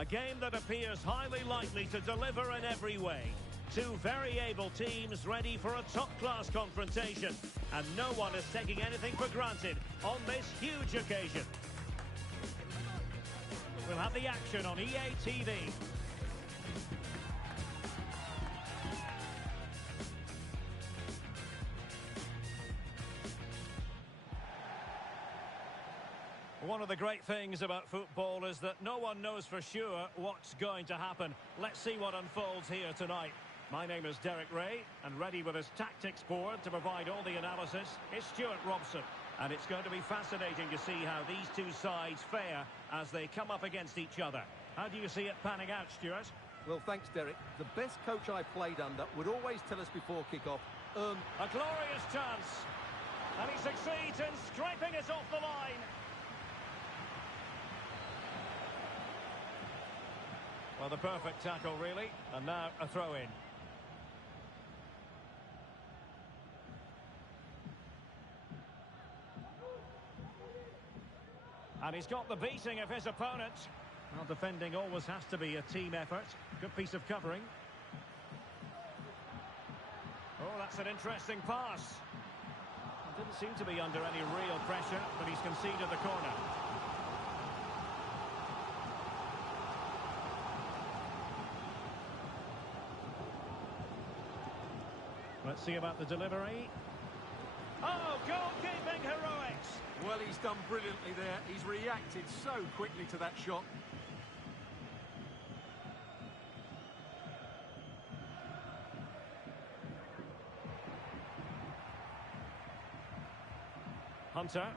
A game that appears highly likely to deliver in every way. Two very able teams ready for a top-class confrontation. And no one is taking anything for granted on this huge occasion. We'll have the action on EA TV. One of the great things about football is that no one knows for sure what's going to happen. Let's see what unfolds here tonight. My name is Derek Ray, and ready with his tactics board to provide all the analysis is Stuart Robson. And it's going to be fascinating to see how these two sides fare as they come up against each other. How do you see it panning out, Stuart? Well, thanks, Derek. The best coach I played under would always tell us before kick-off, a glorious chance. And he succeeds in scraping it off the line. Well, the perfect tackle, really. And now a throw-in. And he's got the beating of his opponent. Well, defending always has to be a team effort. Good piece of covering. Oh, that's an interesting pass. Didn't seem to be under any real pressure, but he's conceded the corner. Let's see about the delivery. Oh, goalkeeping heroics! well, he's done brilliantly there. He's reacted so quickly to that shot. Hunter.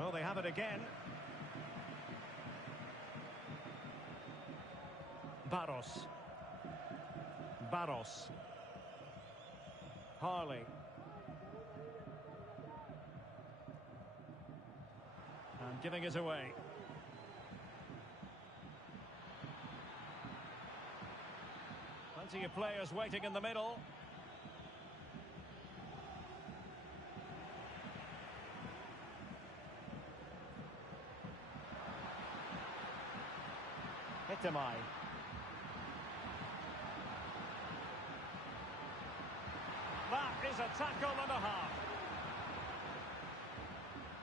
Oh, they have it again. Barros. Barros. Harley. And giving it away. Plenty of players waiting in the middle. Hitamai. That is a tackle and a half.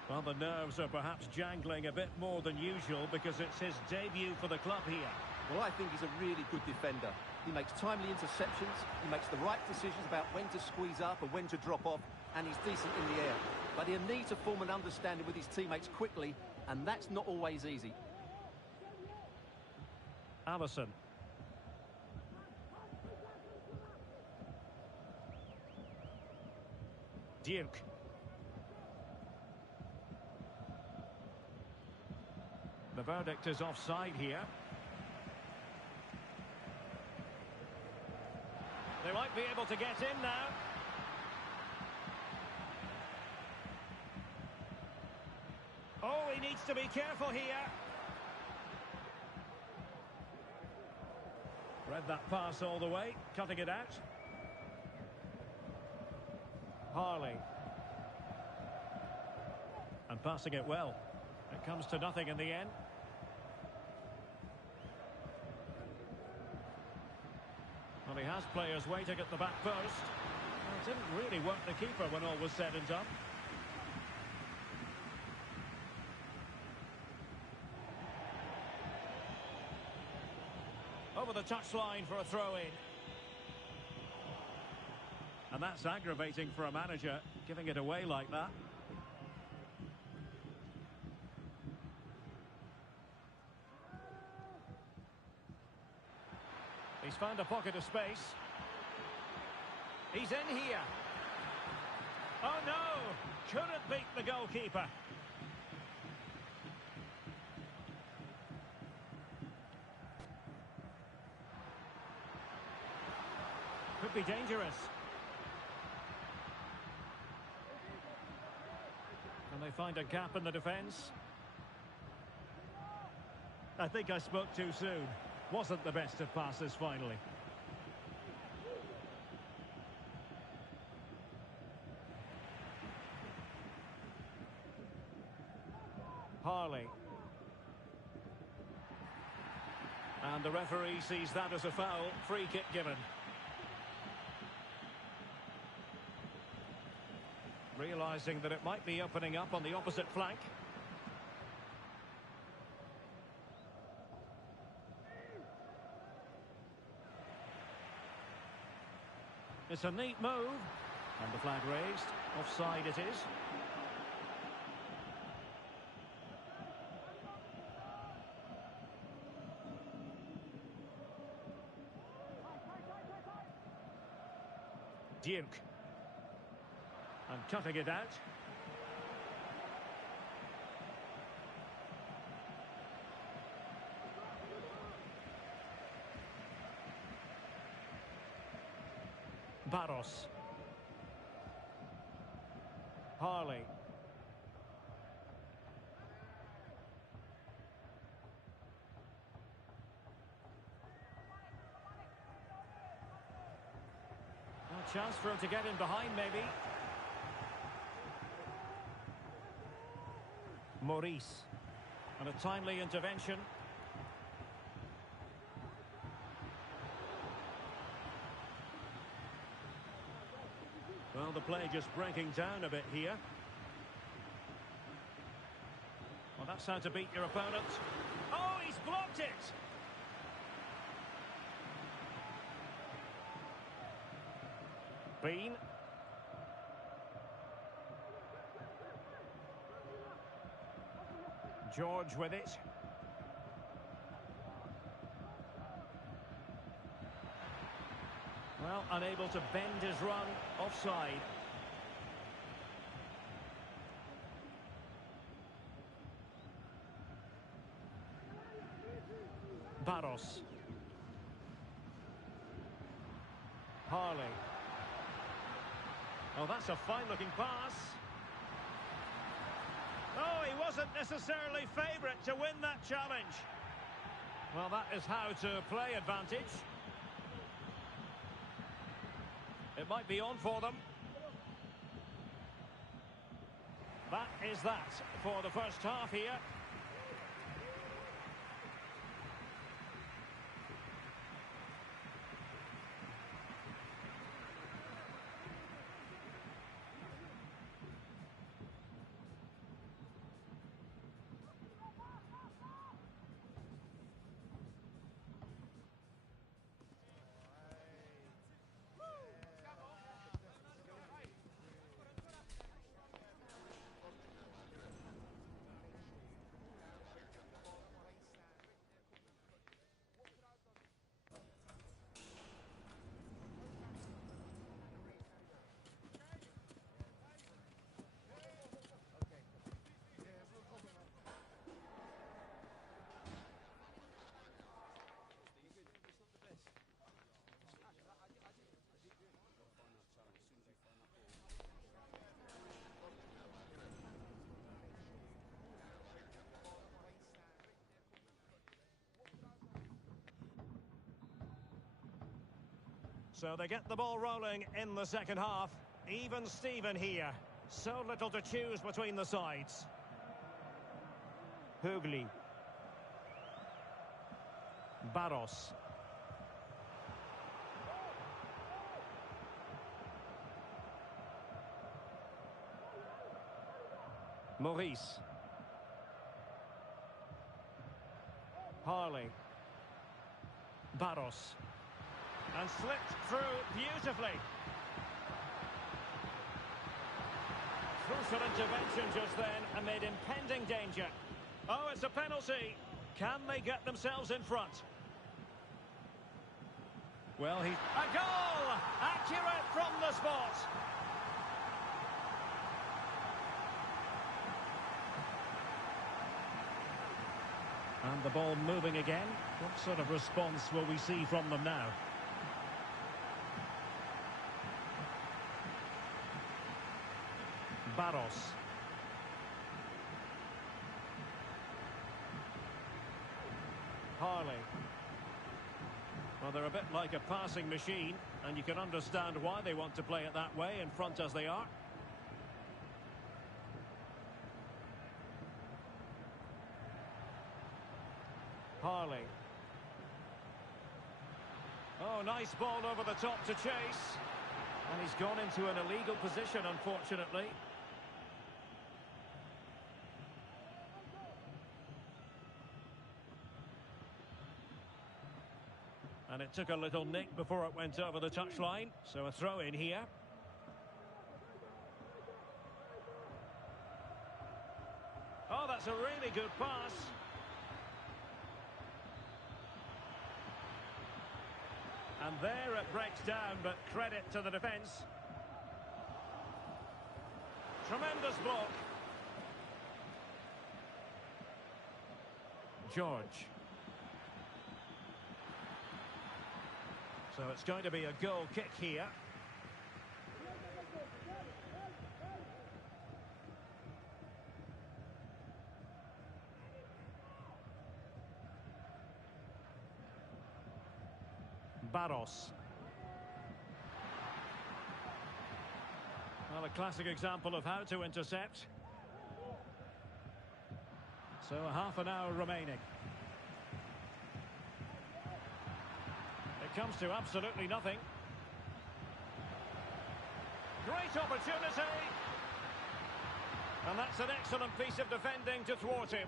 Well, the nerves are perhaps jangling a bit more than usual because it's his debut for the club here. Well, I think he's a really good defender. He makes timely interceptions, he makes the right decisions about when to squeeze up and when to drop off, and he's decent in the air. But he'll need to form an understanding with his teammates quickly, and that's not always easy. Allison. Duke. The verdict is offside here. They might be able to get in now. Oh, he needs to be careful here. Read that pass all the way, cutting it out. Harley. And passing it well. It comes to nothing in the end. Well, he has players waiting at the back post. Well, it didn't really work the keeper when all was said and done. Over the touchline for a throw-in. And that's aggravating for a manager, giving it away like that. He's found a pocket of space. He's in here. Oh no! Couldn't beat the goalkeeper. Could be dangerous. Can they find a gap in the defence? I think I spoke too soon. Wasn't the best of passes finally. Harley. And the referee sees that as a foul. Free kick given. Realising that it might be opening up on the opposite flank. It's a neat move. And the flag raised. Offside it is. Duke. And cutting it out. Barros. Harley. A chance for him to get in behind, maybe. Maurice. And a timely intervention. Well, the play just breaking down a bit here. Well, that's how to beat your opponent. Oh, he's blocked it! Bean. George with it. Well, unable to bend his run. Offside. Barros. Harley. Oh, that's a fine-looking pass. Oh, he wasn't necessarily favourite to win that challenge. Well, that is how to play advantage. It might be on for them. That is that for the first half here. So they get the ball rolling in the second half. Even Steven here. So little to choose between the sides. Hugli. Barros. Maurice. Harley. Barros. And slipped through beautifully. Crucial intervention just then amid impending danger. Oh, it's a penalty. Can they get themselves in front? Well, a goal! Accurate from the spot. And the ball moving again. What sort of response will we see from them now? Barros. Harley. Well, they're a bit like a passing machine, and you can understand why they want to play it that way, in front as they are. Harley. Oh, nice ball over the top to chase. And he's gone into an illegal position, unfortunately. And it took a little nick before it went over the touchline. So a throw in here. Oh, that's a really good pass. And there it breaks down, but credit to the defence. Tremendous block. George. So it's going to be a goal kick here. Barros. Well, a classic example of how to intercept. So a half an hour remaining. It comes to absolutely nothing. Great opportunity. And that's an excellent piece of defending to thwart him.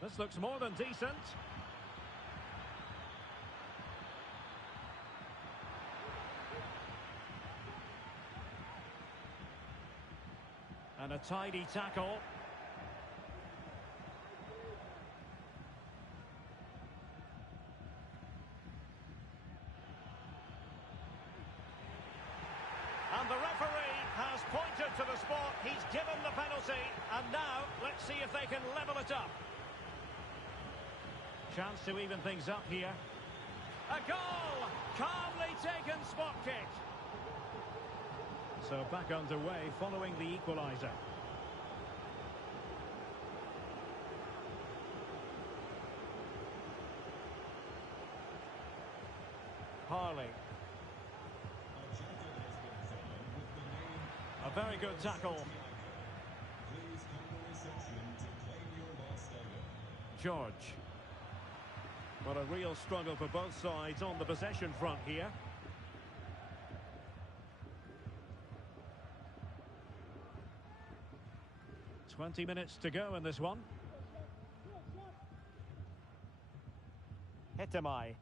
This looks more than decent. And a tidy tackle. And the referee has pointed to the spot. He's given the penalty. And now, let's see if they can level it up. Chance to even things up here. A goal! Calmly taken spot kick. So back underway following the equaliser. Harley. A very good tackle. George. What a real struggle for both sides on the possession front here. "20 minutes to go in this one. Hetemai.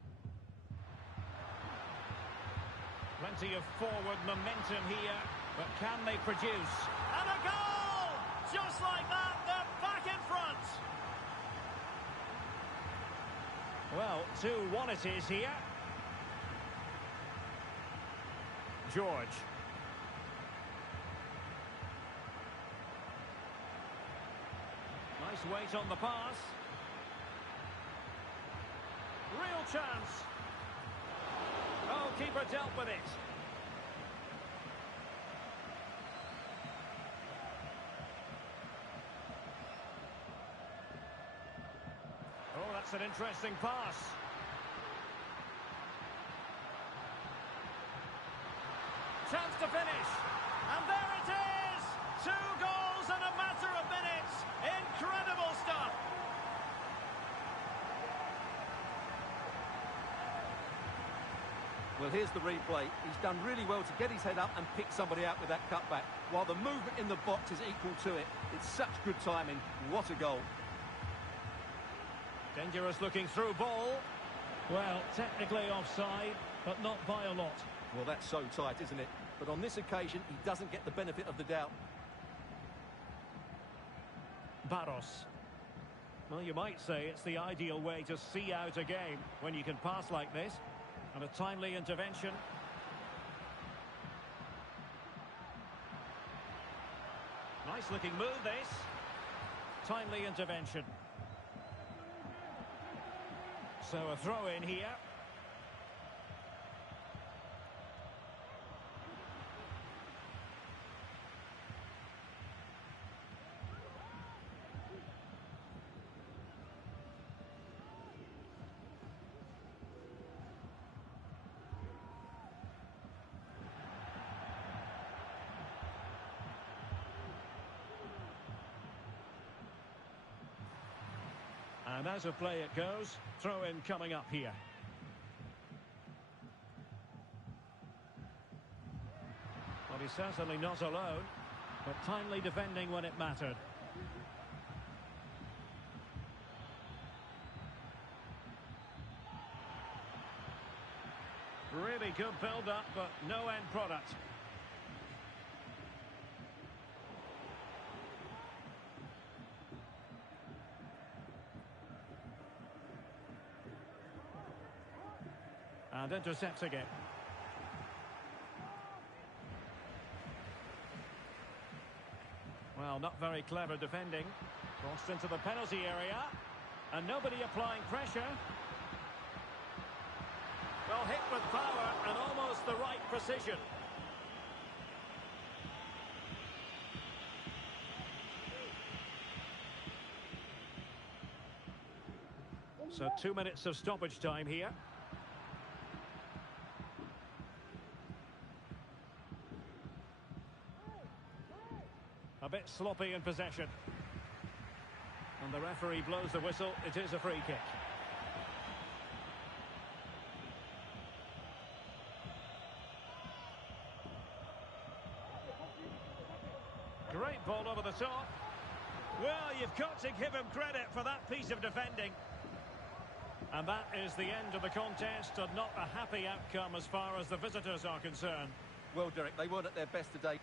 Plenty of forward momentum here, but can they produce? And a goal! Just like that, they're back in front! Well, 2-1 it is here. George. Nice weight on the pass. Real chance. Oh, keeper dealt with it. Oh, that's an interesting pass. Chance to finish. And there it is! 2 goals in a matter of minutes. Incredible stuff. Well, here's the replay. He's done really well to get his head up and pick somebody out with that cutback, while the movement in the box is equal to it. It's such good timing. What a goal. Dangerous looking through ball. Well, technically offside, but not by a lot. Well, that's so tight, isn't it? But on this occasion, he doesn't get the benefit of the doubt. Barros. Well, you might say it's the ideal way to see out a game when you can pass like this. And a timely intervention. Nice looking move, this. Timely intervention. So a throw in here. And as of play it goes, throw in coming up here. Well, he's certainly not alone, but timely defending when it mattered. Really good build-up, but no end product. And intercepts again. Well, not very clever defending. Crossed into the penalty area. And nobody applying pressure. Well, hit with power and almost the right precision. So 2 minutes of stoppage time here. A bit sloppy in possession. And the referee blows the whistle. It is a free kick. Great ball over the top. Well, you've got to give him credit for that piece of defending. And that is the end of the contest, and not a happy outcome as far as the visitors are concerned. Well, Derek, they weren't at their best today.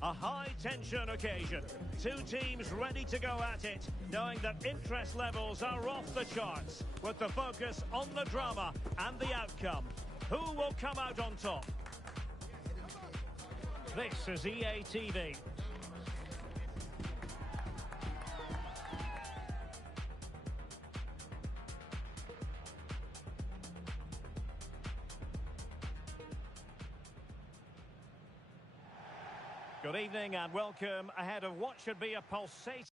A high-tension occasion. Two teams ready to go at it, knowing that interest levels are off the charts, with the focus on the drama and the outcome. Who will come out on top? This is EA TV. Good evening and welcome ahead of what should be a pulsating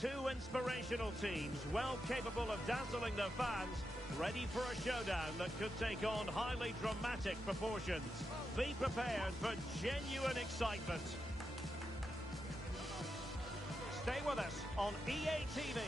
Two inspirational teams, well capable of dazzling their fans, ready for a showdown that could take on highly dramatic proportions. Be prepared for genuine excitement. Stay with us on EA TV.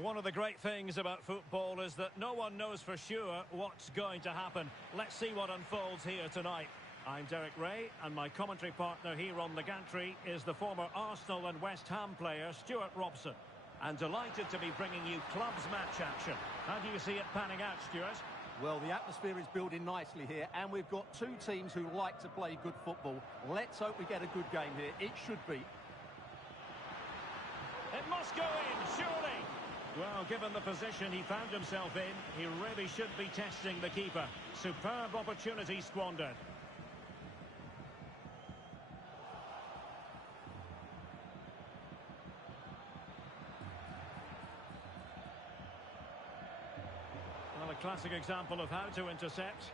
One of the great things about football is that no one knows for sure what's going to happen. Let's see what unfolds here tonight. I'm Derek Ray, and my commentary partner here on the gantry is the former Arsenal and West Ham player Stuart Robson. And delighted to be bringing you clubs match action. How do you see it panning out, Stuart? Well, the atmosphere is building nicely here, and we've got two teams who like to play good football. Let's hope we get a good game here. It should be. It must go in, surely. Well, given the position he found himself in, he really should be testing the keeper. Superb opportunity squandered. Well, a classic example of how to intercept.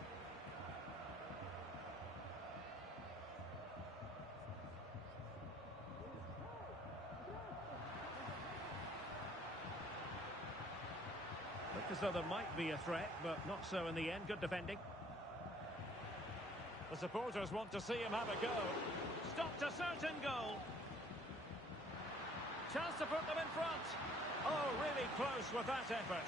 As though there might be a threat, but not so in the end. Good defending. The supporters want to see him have a go. Stopped a certain goal. Chance to put them in front. Oh, really close with that effort.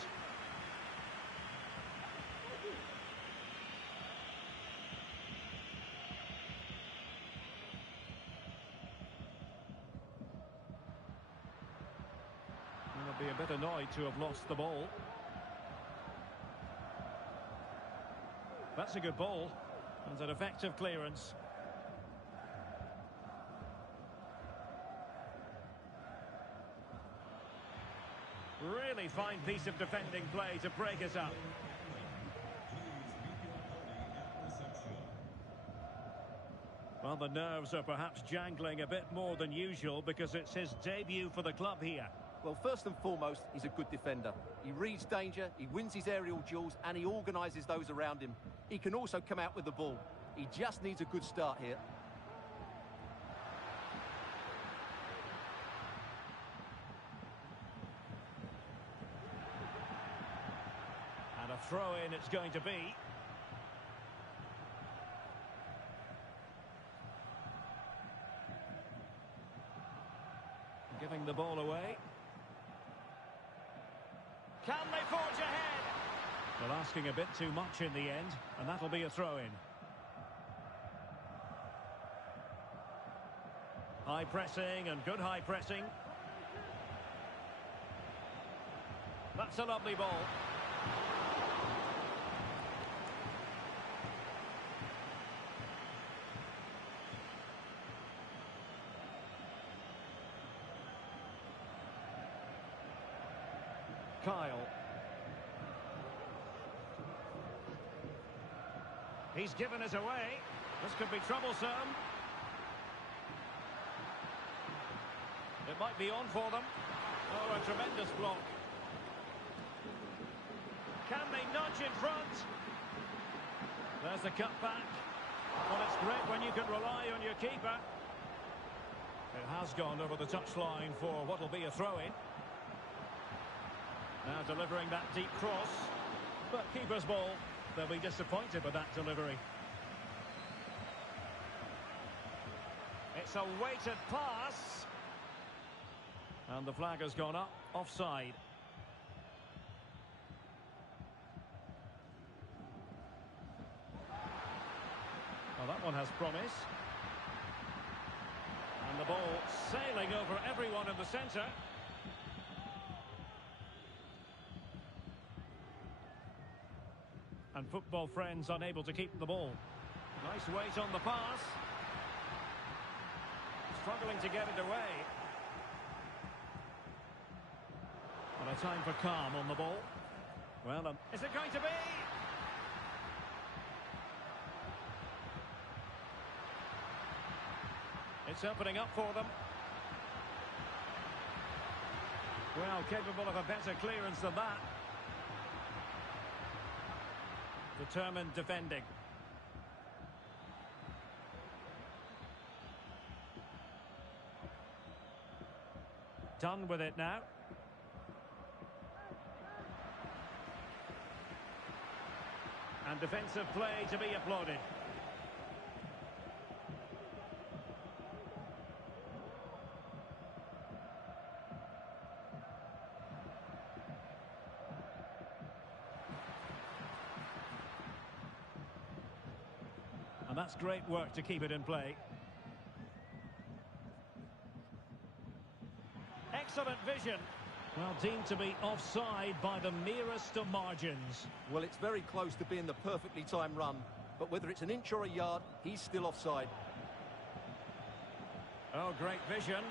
I'll be a bit annoyed to have lost the ball. That's a good ball, and an effective clearance. Really fine piece of defending play to break us up. Well, the nerves are perhaps jangling a bit more than usual because it's his debut for the club here. Well, first and foremost, he's a good defender. He reads danger, he wins his aerial duels, and he organises those around him. He can also come out with the ball. He just needs a good start here. And a throw-in it's going to be. Giving the ball away. Can they forge ahead? Well, asking a bit too much in the end, and that'll be a throw-in. High pressing and good high pressing. That's a lovely ball. Kyle. He's given us away. This could be troublesome. It might be on for them. Oh, a tremendous block. Can they nudge in front? There's the cut back. Well, it's great when you can rely on your keeper. It has gone over the touchline for what will be a throw-in. Now delivering that deep cross. But keeper's ball. They'll be disappointed with that delivery. It's a weighted pass. And the flag has gone up. Offside. Well, that one has promise. And the ball sailing over everyone in the centre. And football friends unable to keep the ball. Nice weight on the pass. Struggling to get it away. And a time for calm on the ball. Well, is it going to be? It's opening up for them. Well, capable of a better clearance than that. Determined defending. Done with it now. And defensive play to be applauded. And that's great work to keep it in play. Excellent vision. Well, deemed to be offside by the merest of margins. Well, it's very close to being the perfectly timed run, but whether it's an inch or a yard, he's still offside. Oh, great vision.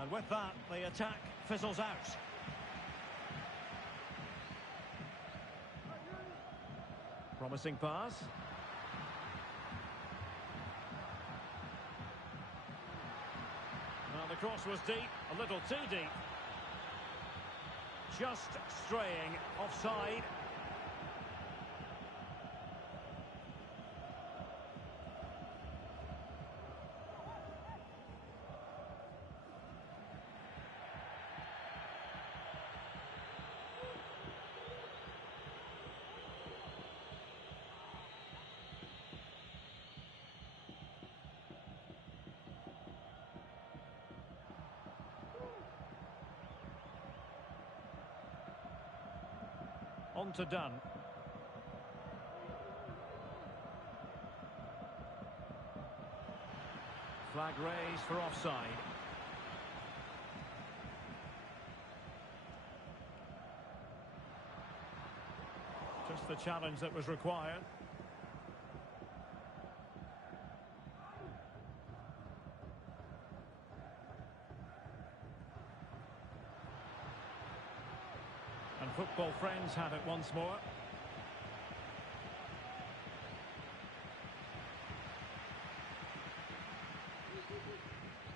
And with that, the attack fizzles out. Promising pass. Well, the cross was deep, a little too deep. Just straying offside. On to Dunn. Flag raised for offside. Just the challenge that was required. And football friends have it once more.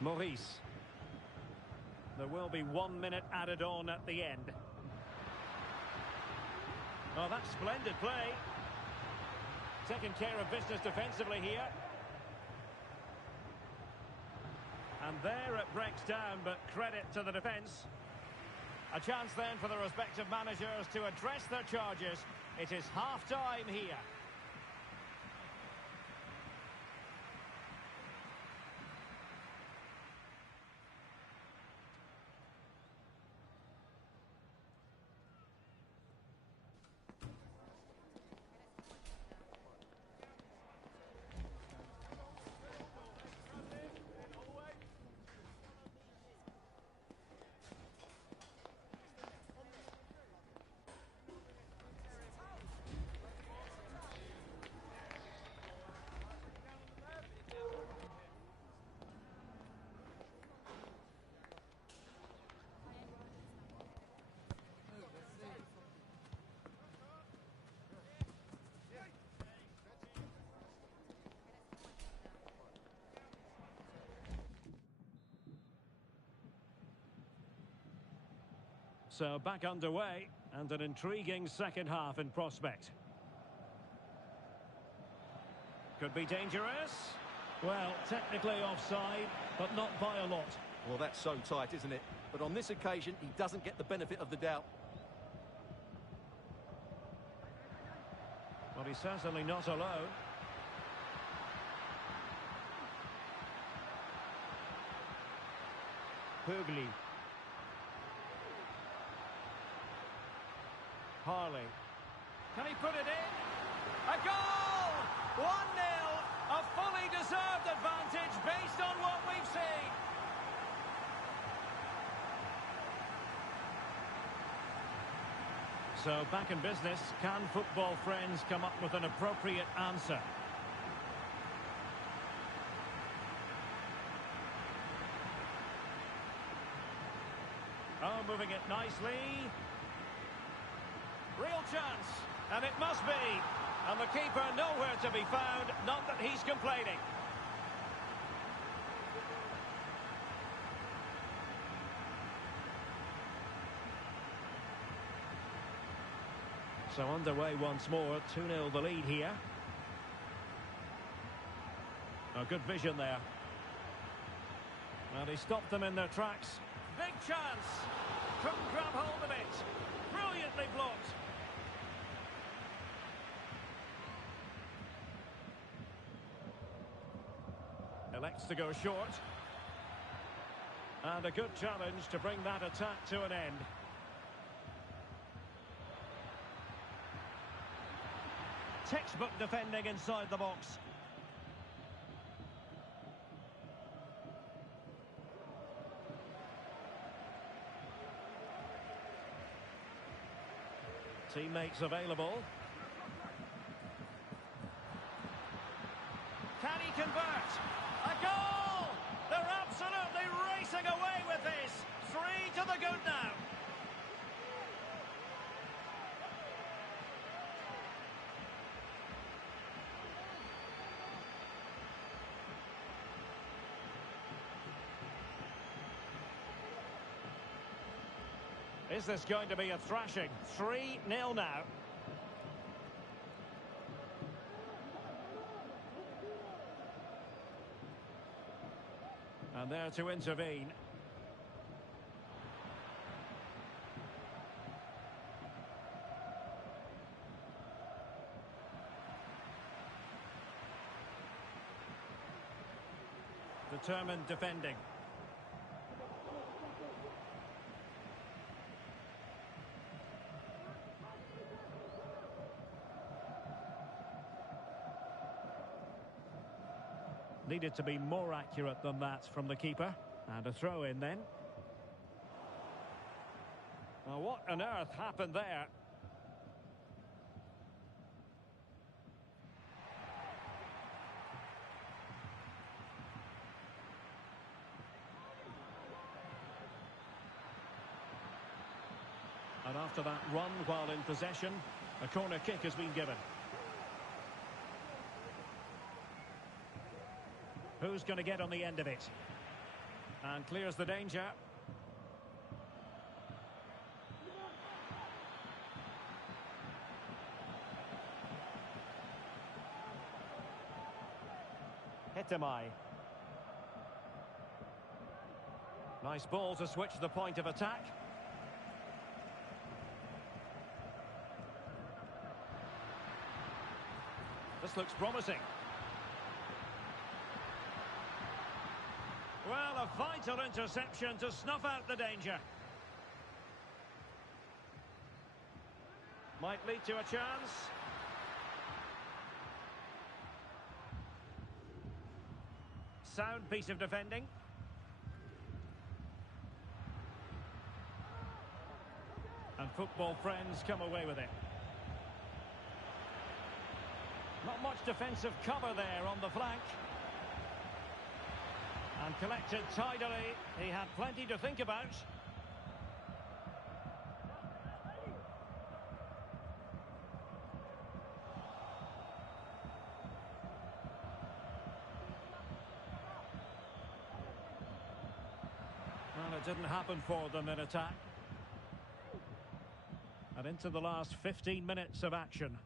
Maurice. There will be 1 minute added on at the end. Oh, that's splendid play. Taking care of business defensively here. And there it breaks down, but credit to the defence. A chance then for the respective managers to address their charges. It is half-time here. So back underway, and an intriguing second half in prospect. Could be dangerous. Well, technically offside, but not by a lot. Well, that's so tight, isn't it? But on this occasion, he doesn't get the benefit of the doubt. Well, he's certainly not alone. Pugli. Harley. Can he put it in? A goal! 1-0! A fully deserved advantage based on what we've seen. So back in business, can football friends come up with an appropriate answer? Oh, moving it nicely. Real chance, and it must be. And the keeper nowhere to be found, not that he's complaining. So underway once more, 2-0 the lead here. Oh, good vision there. And he stopped them in their tracks. Big chance. Couldn't grab hold of it. Brilliantly blocked. Elects to go short. And a good challenge to bring that attack to an end. Textbook defending inside the box. Teammates available. Can he convert? A goal! They're absolutely racing away with this. 3 to the good now. Is this going to be a thrashing? 3-0 now. And there to intervene. Determined defending. Needed to be more accurate than that from the keeper. And a throw in then. Well, what on earth happened there? And after that run while in possession, a corner kick has been given. Who's going to get on the end of it? And clears the danger. Hitamai. Nice ball to switch the point of attack. This looks promising. Well, a vital interception to snuff out the danger. Might lead to a chance. Sound piece of defending. And football friends come away with it. Not much defensive cover there on the flank. And collected tidily. He had plenty to think about. Well, it didn't happen for them in attack. And into the last 15 minutes of action.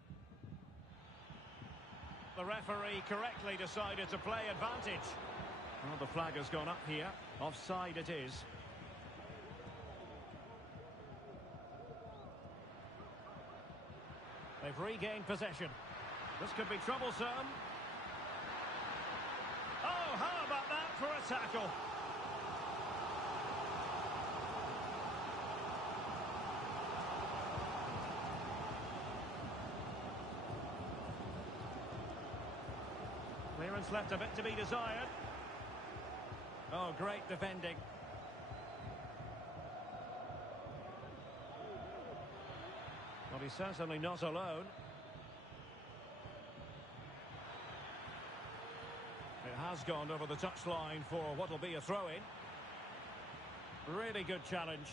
The referee correctly decided to play advantage. Well, the flag has gone up here. Offside it is. They've regained possession. This could be troublesome. Oh, how about that for a tackle? Clearance left a bit to be desired. Oh, great defending. Well, he's certainly not alone. It has gone over the touchline for what will be a throw-in. Really good challenge.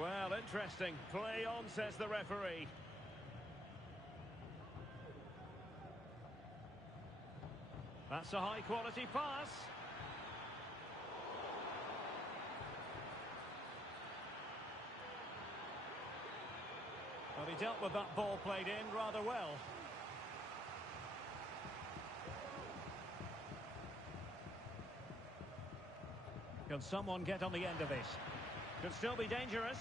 Well, interesting. Play on, says the referee. That's a high-quality pass. But he dealt with that ball played in rather well. Can someone get on the end of this? Could still be dangerous.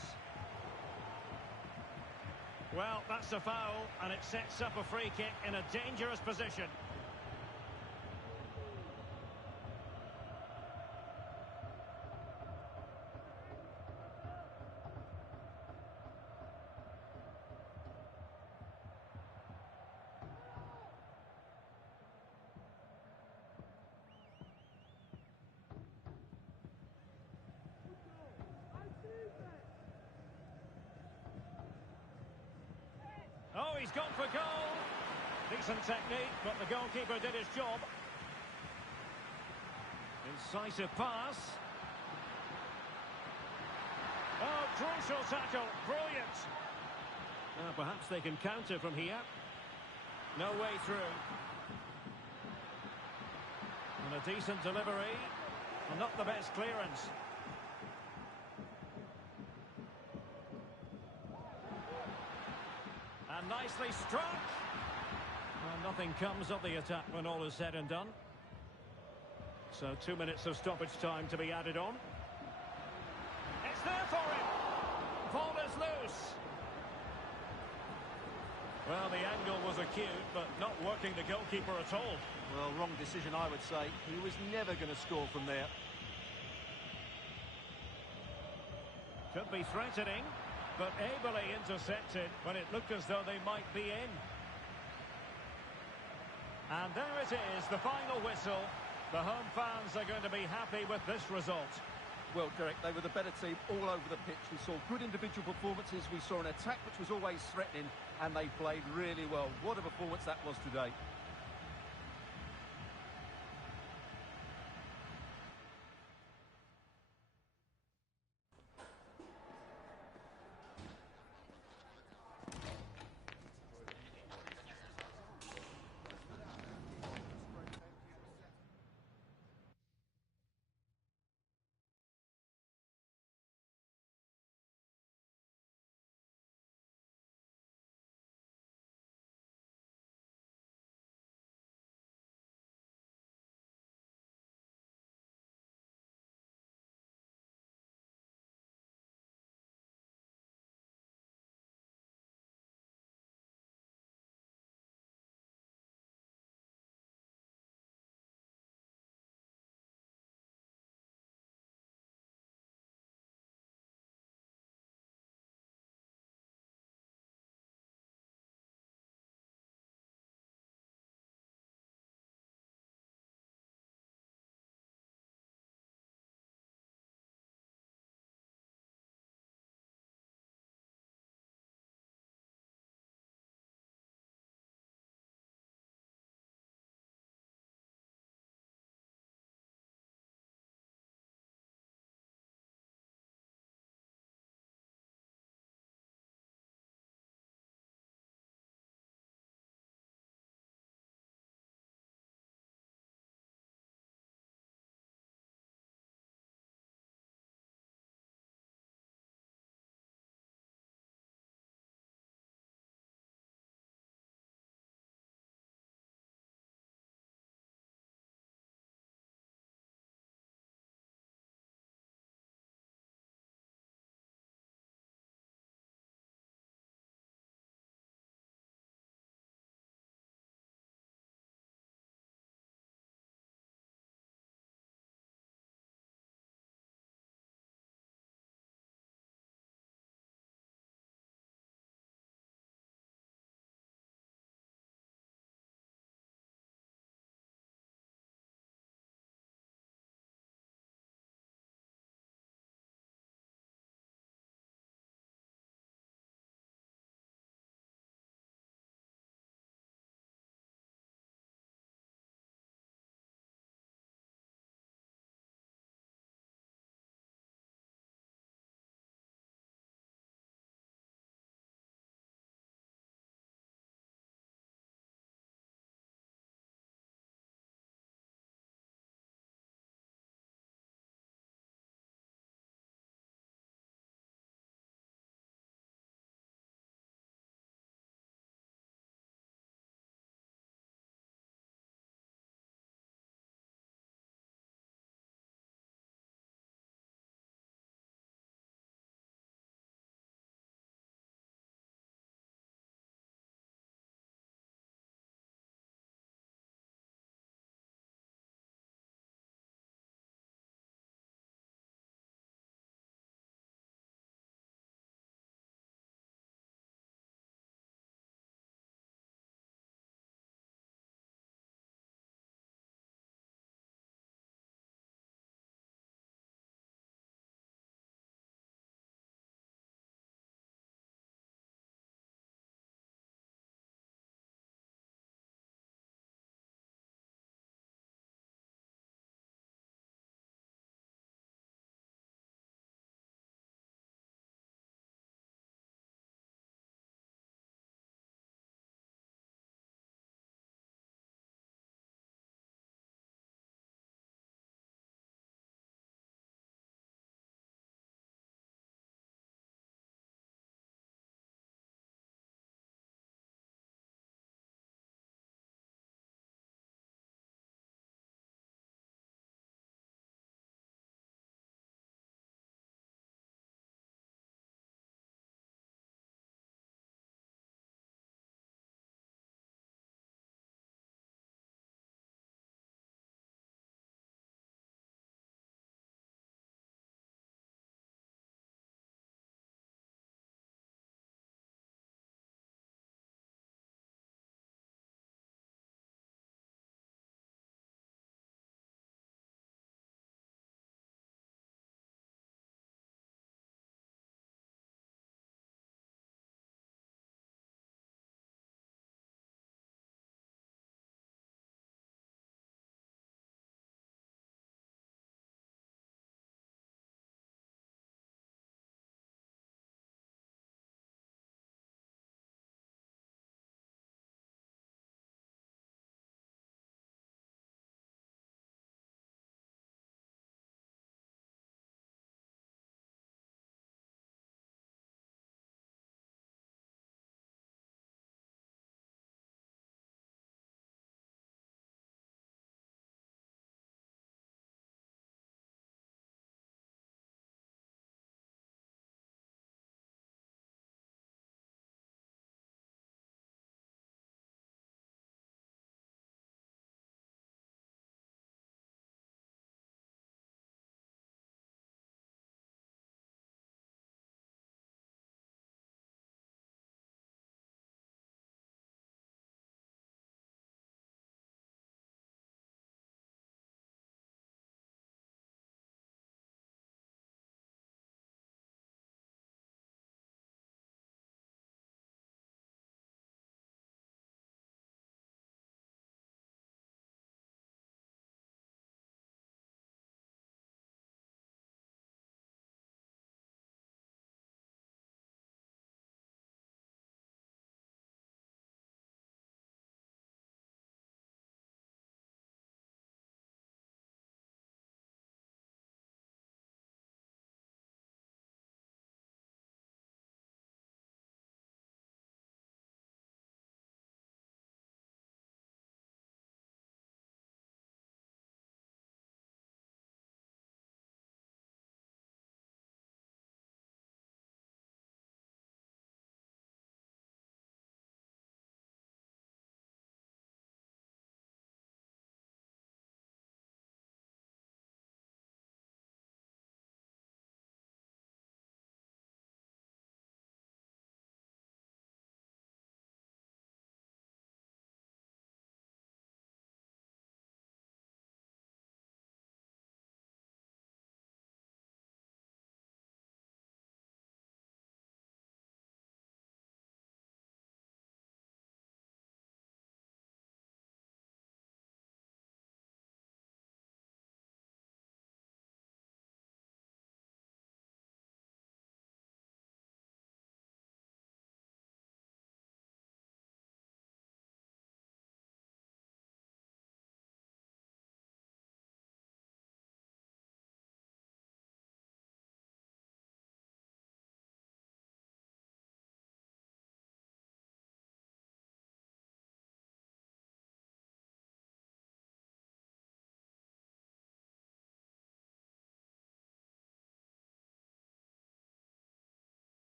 Well, that's a foul, and it sets up a free kick in a dangerous position. Oh, he's gone for goal. Decent technique, but the goalkeeper did his job. Incisive pass. Oh, crucial tackle. Brilliant. Perhaps they can counter from here. No way through. And a decent delivery. Well, not the best clearance. And nicely struck. Well, nothing comes of the attack when all is said and done. So 2 minutes of stoppage time to be added on. It's there for him. Ball is loose. Well, the angle was acute, but not working the goalkeeper at all. Well, wrong decision, I would say. He was never going to score from there. Could be threatening, but ably intercepted when it looked as though they might be in. And there it is, the final whistle. The home fans are going to be happy with this result. Well, Derek, they were the better team all over the pitch. We saw good individual performances. We saw an attack which was always threatening, and they played really well. What a performance that was today.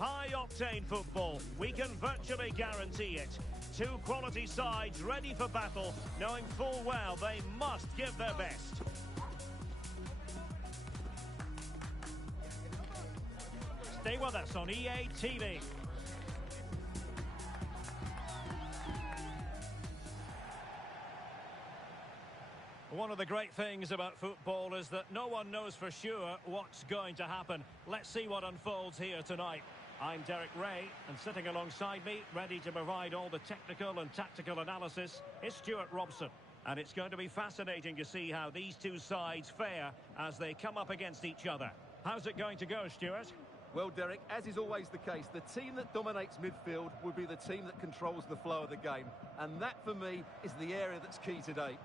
High-octane football, we can virtually guarantee it. Two quality sides ready for battle, knowing full well they must give their best. Stay with us on EA TV. One of the great things about football is that no one knows for sure what's going to happen. Let's see what unfolds here tonight. I'm Derek Ray, and sitting alongside me, ready to provide all the technical and tactical analysis, is Stuart Robson. And it's going to be fascinating to see how these two sides fare as they come up against each other. How's it going to go, Stuart? Well, Derek, as is always the case, the team that dominates midfield will be the team that controls the flow of the game. And that, for me, is the area that's key today.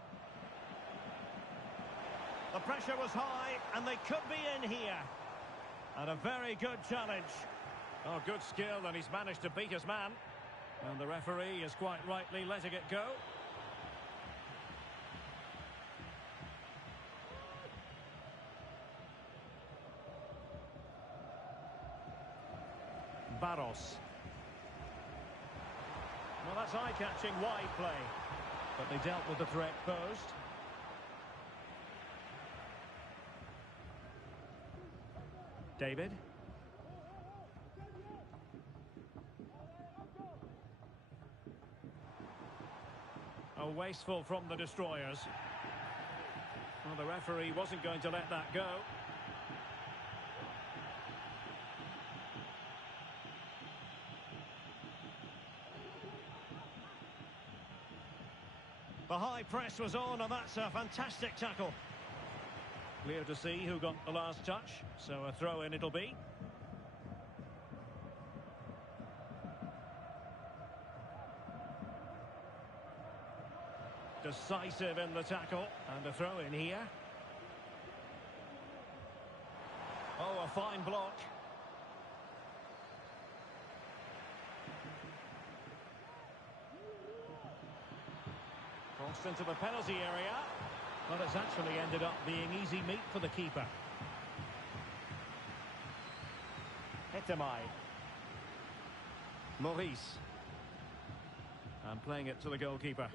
The pressure was high, and they could be in here. And a very good challenge. Oh, good skill, and he's managed to beat his man. And the referee is quite rightly letting it go. Barros. Well, that's eye-catching wide play. But they dealt with the threat posed. David. Oh, wasteful from the destroyers. Well, the referee wasn't going to let that go. The high press was on, and that's a fantastic tackle. Clear to see who got the last touch, so a throw-in it'll be. Decisive in the tackle, and a throw-in here. Oh, a fine block. Crossed into the penalty area. Well, it's actually ended up being easy meat for the keeper. Hetemai. Maurice. And playing it to the goalkeeper.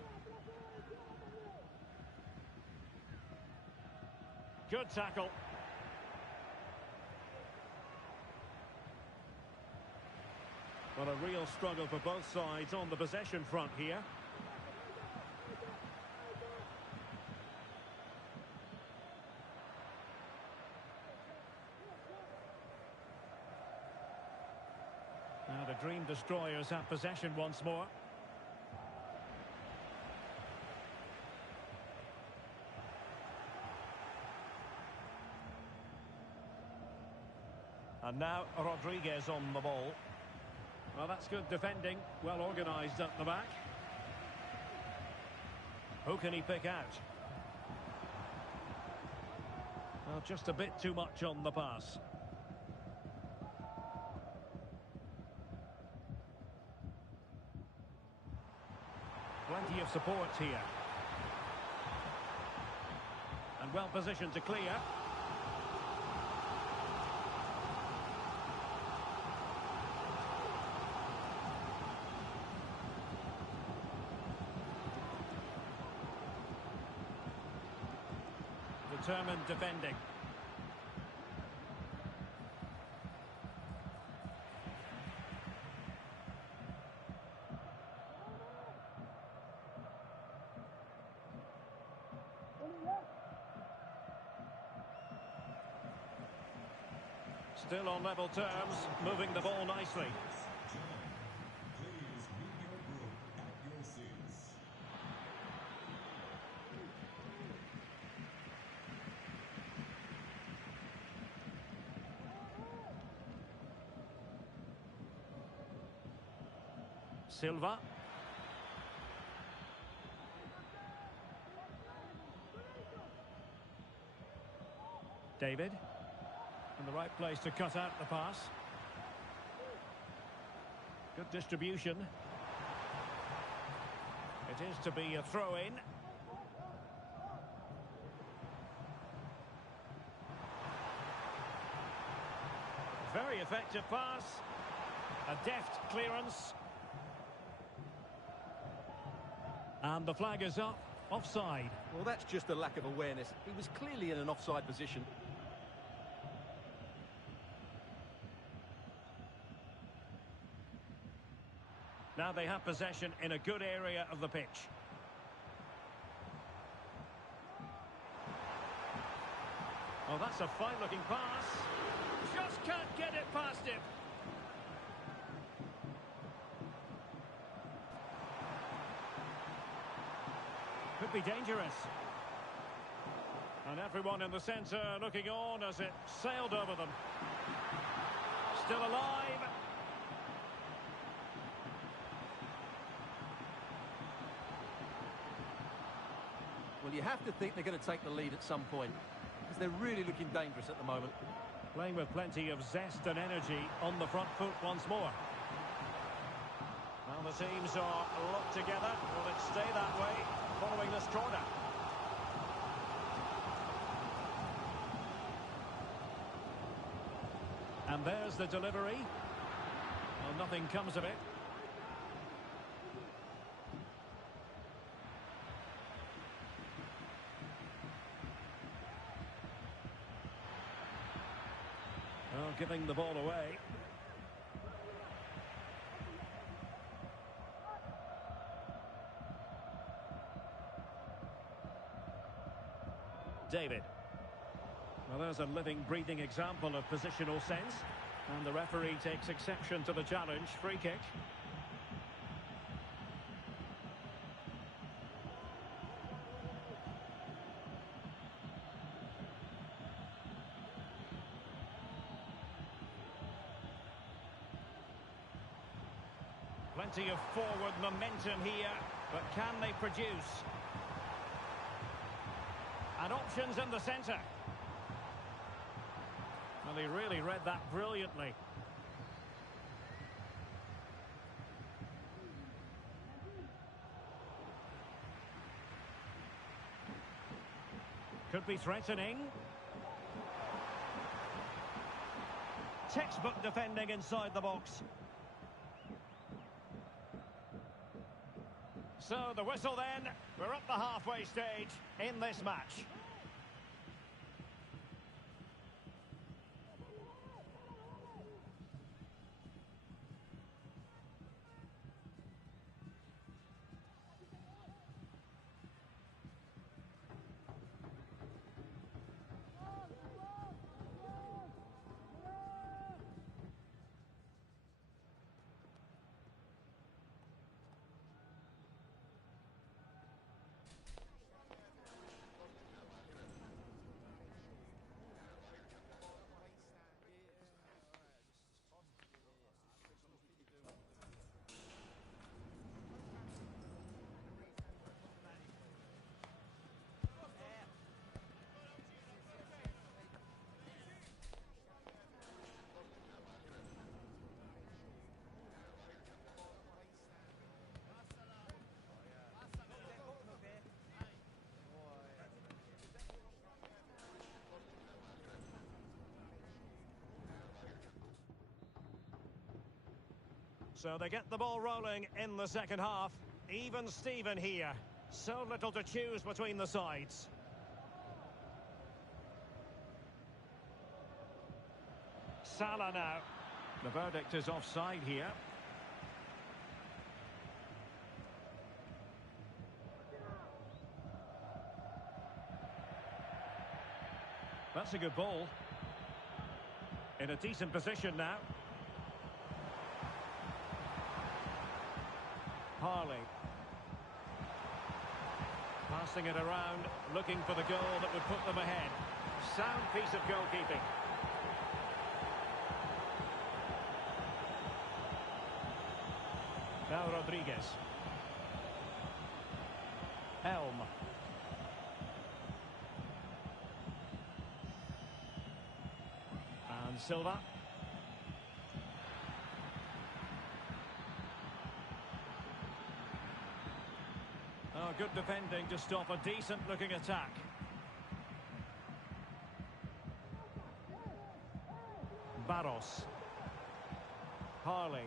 Good tackle. Well, a real struggle for both sides on the possession front here. Now the Dream Destroyers have possession once more. And now Rodriguez on the ball. Well, that's good defending. Well organised at the back. Who can he pick out? Well, just a bit too much on the pass. Plenty of support here. And well positioned to clear. Determined defending. Still on level terms, moving the ball nicely. Silva. David. In the right place to cut out the pass. Good distribution. It is to be a throw-in. Very effective pass. A deft clearance. And the flag is up. Offside. Well, that's just a lack of awareness. He was clearly in an offside position. Now they have possession in a good area of the pitch. Oh, that's a fine-looking pass. Just can't get it past him. Could be dangerous. And everyone in the centre looking on as it sailed over them. Still alive. Well, you have to think they're going to take the lead at some point, because they're really looking dangerous at the moment. Playing with plenty of zest and energy on the front foot once more. Well, the teams are locked together. Will it stay that way following this corner? And there's the delivery. Well, nothing comes of it. Well, giving the ball away. David. Well, there's a living, breathing example of positional sense. And the referee takes exception to the challenge. Free kick. Plenty of forward momentum here, but can they produce? And options in the centre. Well, he really read that brilliantly. Could be threatening. Textbook defending inside the box. So the whistle then. We're at the halfway stage in this match. So they get the ball rolling in the second half. Even Steven here. So little to choose between the sides. Salah now. The verdict is offside here. That's a good ball. In a decent position now. Harley. Passing it around, looking for the goal that would put them ahead. Sound piece of goalkeeping. Now Rodriguez. Elm. And Silva. Oh, good defending to stop a decent-looking attack. Barros. Harley.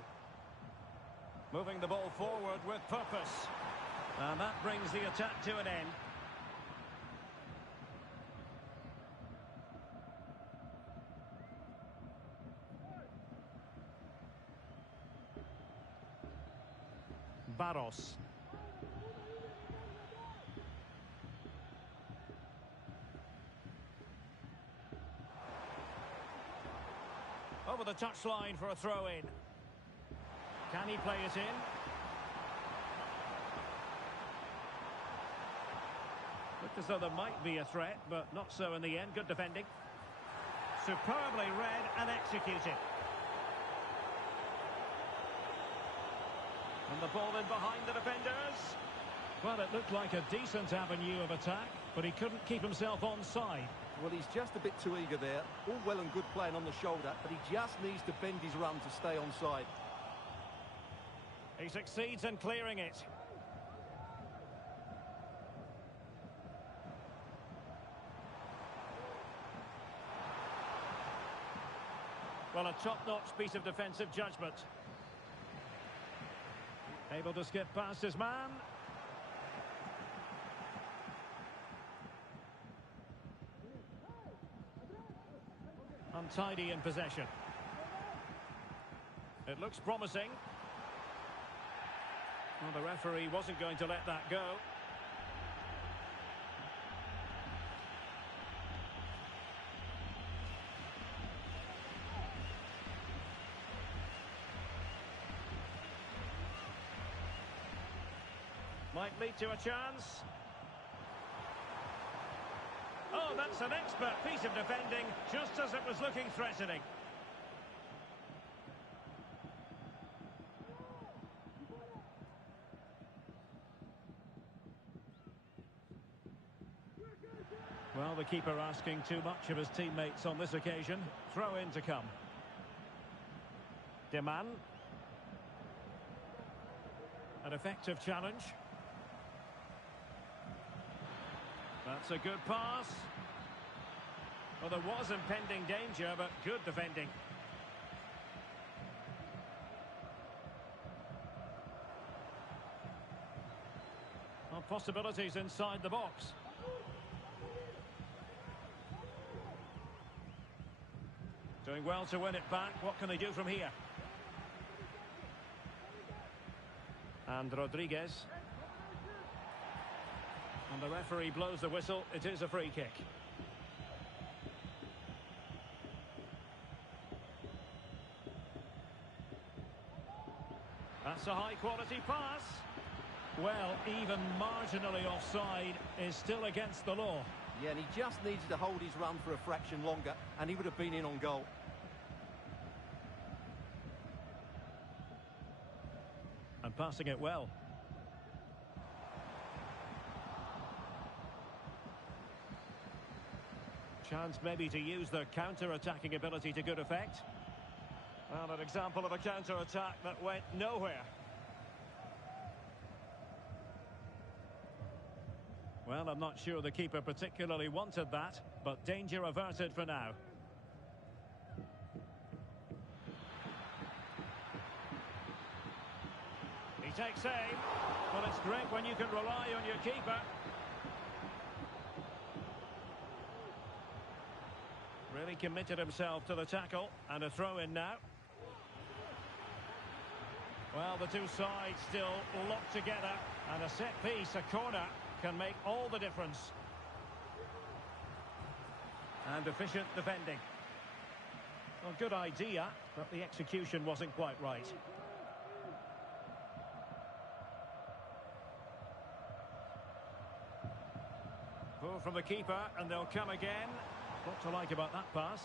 Moving the ball forward with purpose. And that brings the attack to an end. Barros. Over the touchline for a throw-in. Can he play it in? Looked as though there might be a threat, but not so in the end. Good defending. Superbly read and executed. And the ball in behind the defenders. Well, it looked like a decent avenue of attack, but he couldn't keep himself onside. Well, he's just a bit too eager there. All well and good playing on the shoulder, but he just needs to bend his run to stay onside. He succeeds in clearing it. Well, a top-notch piece of defensive judgment. Able to skip past his man. Untidy in possession. It looks promising. Well, the referee wasn't going to let that go. Might lead to a chance. Oh, that's an expert piece of defending, just as it was looking threatening. Well, the keeper asking too much of his teammates on this occasion. Throw in to come. Deman. An effective challenge. That's a good pass. Well, there was impending danger, but good defending. Well, possibilities inside the box. Doing well to win it back. What can they do from here? And Rodriguez. And the referee blows the whistle. It is a free kick. That's a high-quality pass. Well, even marginally offside is still against the law. Yeah, and he just needed to hold his run for a fraction longer, and he would have been in on goal. And passing it well. Chance maybe to use the counter-attacking ability to good effect. Well, an example of a counter-attack that went nowhere. Well, I'm not sure the keeper particularly wanted that, but danger averted for now. He takes aim. Well, it's great when you can rely on your keeper. Really committed himself to the tackle, and a throw-in now. Well, the two sides still locked together, and a set piece, a corner, can make all the difference. And efficient defending. Well, good idea, but the execution wasn't quite right. Ball from the keeper, and they'll come again. What to like about that pass?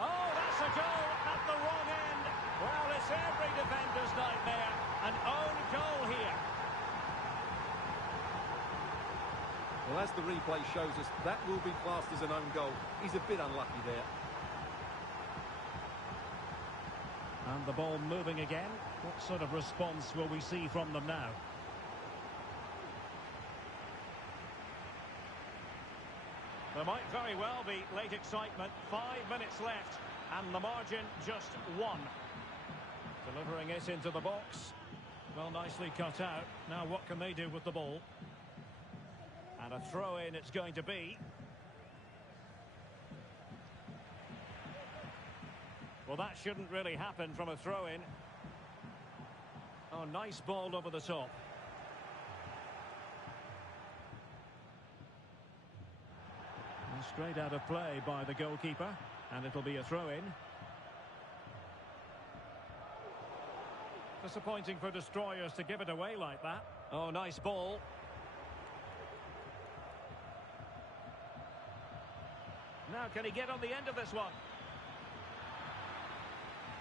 Oh, that's a goal at the wrong end. Well, it's every defender's nightmare. An own goal here. Well, as the replay shows us, that will be classed as an own goal. He's a bit unlucky there. And the ball moving again. What sort of response will we see from them now? There might very well be late excitement. 5 minutes left, and the margin just 1. Delivering it into the box. Well, nicely cut out. Now what can they do with the ball? And a throw-in it's going to be. Well, that shouldn't really happen from a throw-in. Oh, nice ball over the top. And straight out of play by the goalkeeper. And it'll be a throw-in. Disappointing for destroyers to give it away like that. Oh, nice ball. Now, can he get on the end of this one?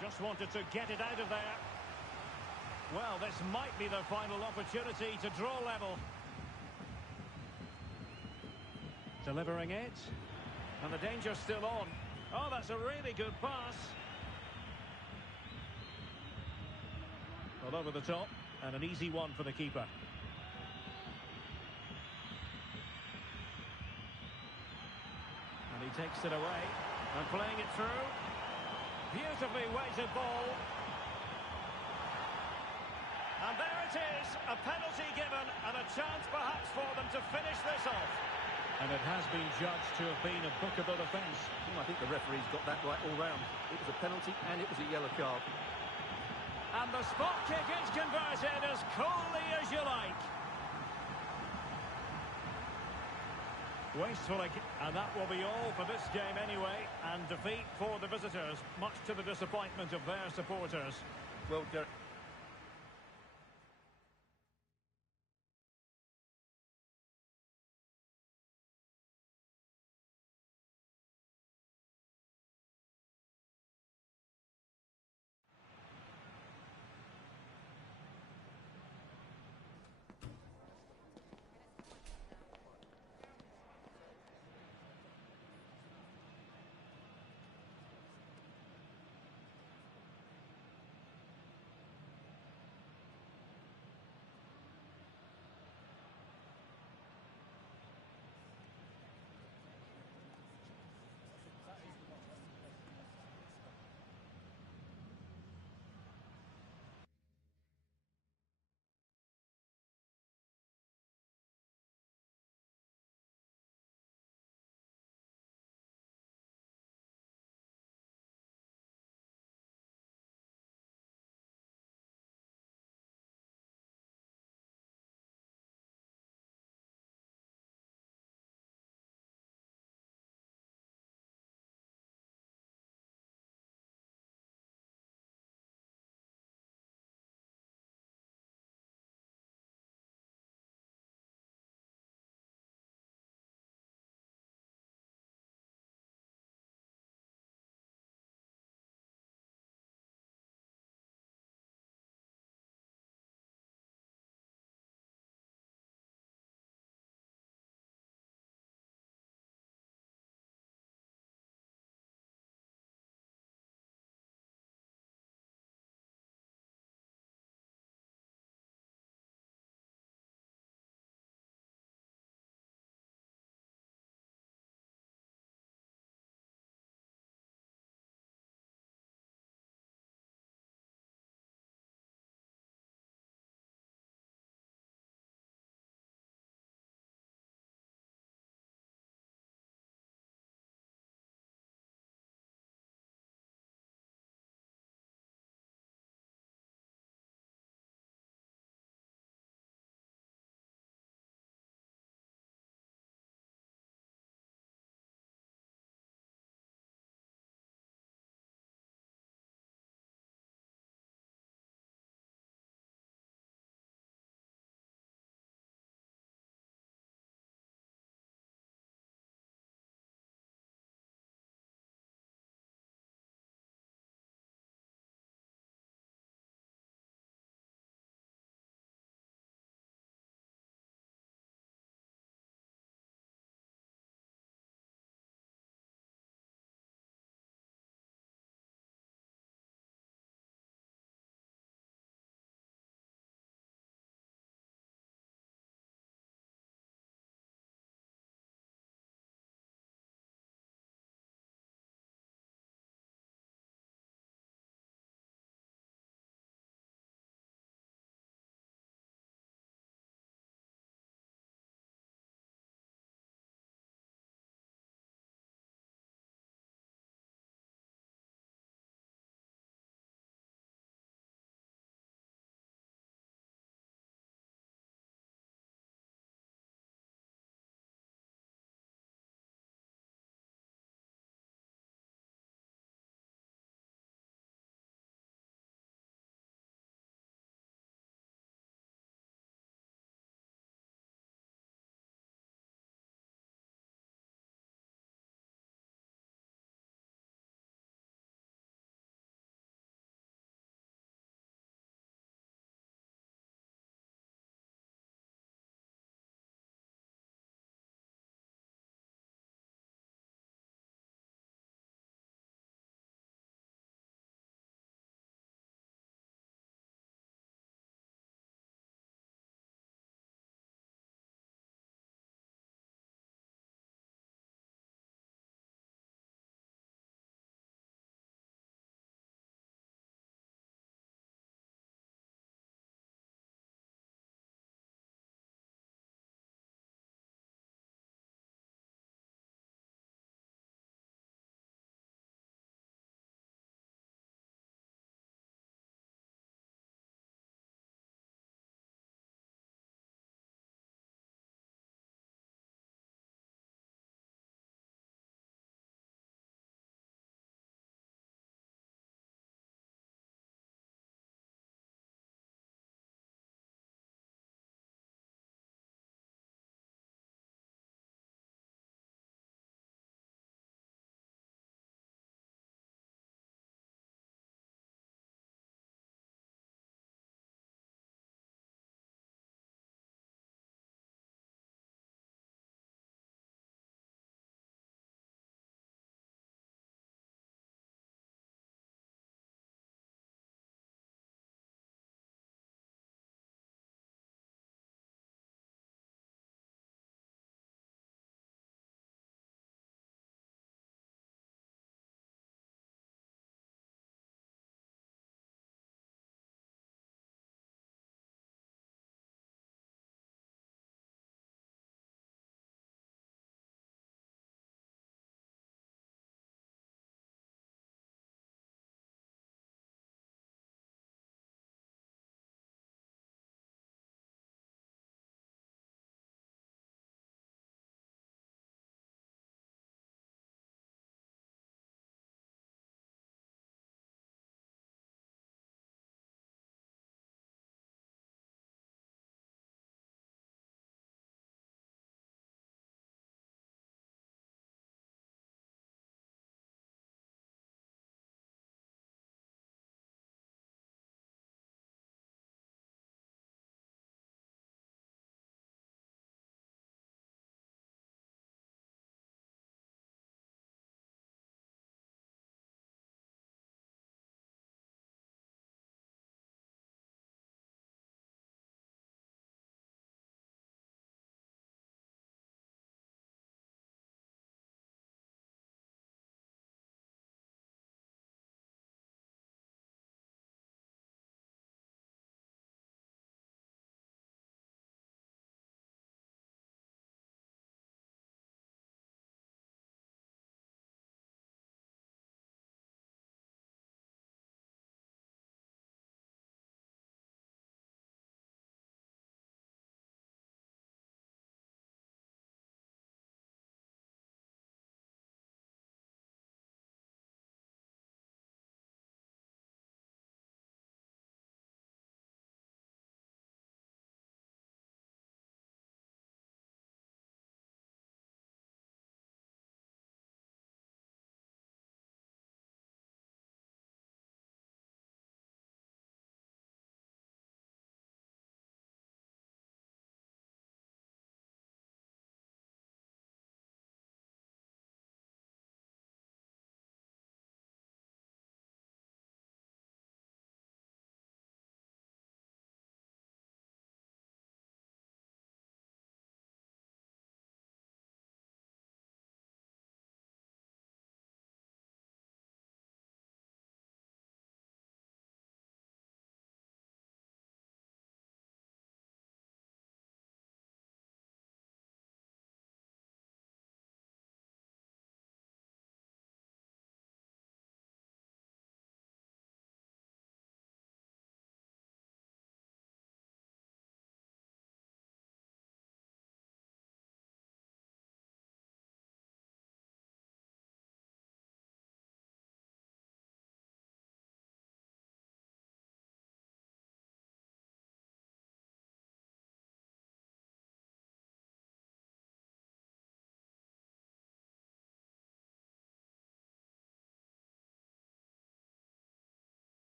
Just wanted to get it out of there. Well, this might be the final opportunity to draw level. Delivering it. And the danger's still on. Oh, that's a really good pass. Well, over the top. And an easy one for the keeper. And he takes it away. And playing it through. Beautifully weighted ball. And there it is, a penalty given and a chance perhaps for them to finish this off. And it has been judged to have been a bookable offence. I think the referee's got that right all round. It was a penalty and it was a yellow card. And the spot kick is converted as coolly as you like. Wasteful, and that will be all for this game anyway. And defeat for the visitors, much to the disappointment of their supporters. Well, Derek.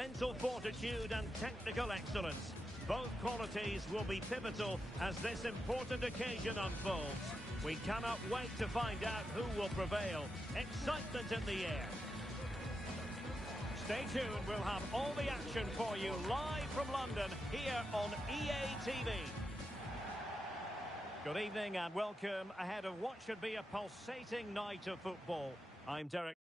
mental fortitude and technical excellence. Both qualities will be pivotal as this important occasion unfolds. We cannot wait to find out who will prevail. Excitement in the air. Stay tuned, we'll have all the action for you live from London here on EA TV. Good evening and welcome ahead of what should be a pulsating night of football. I'm Derek.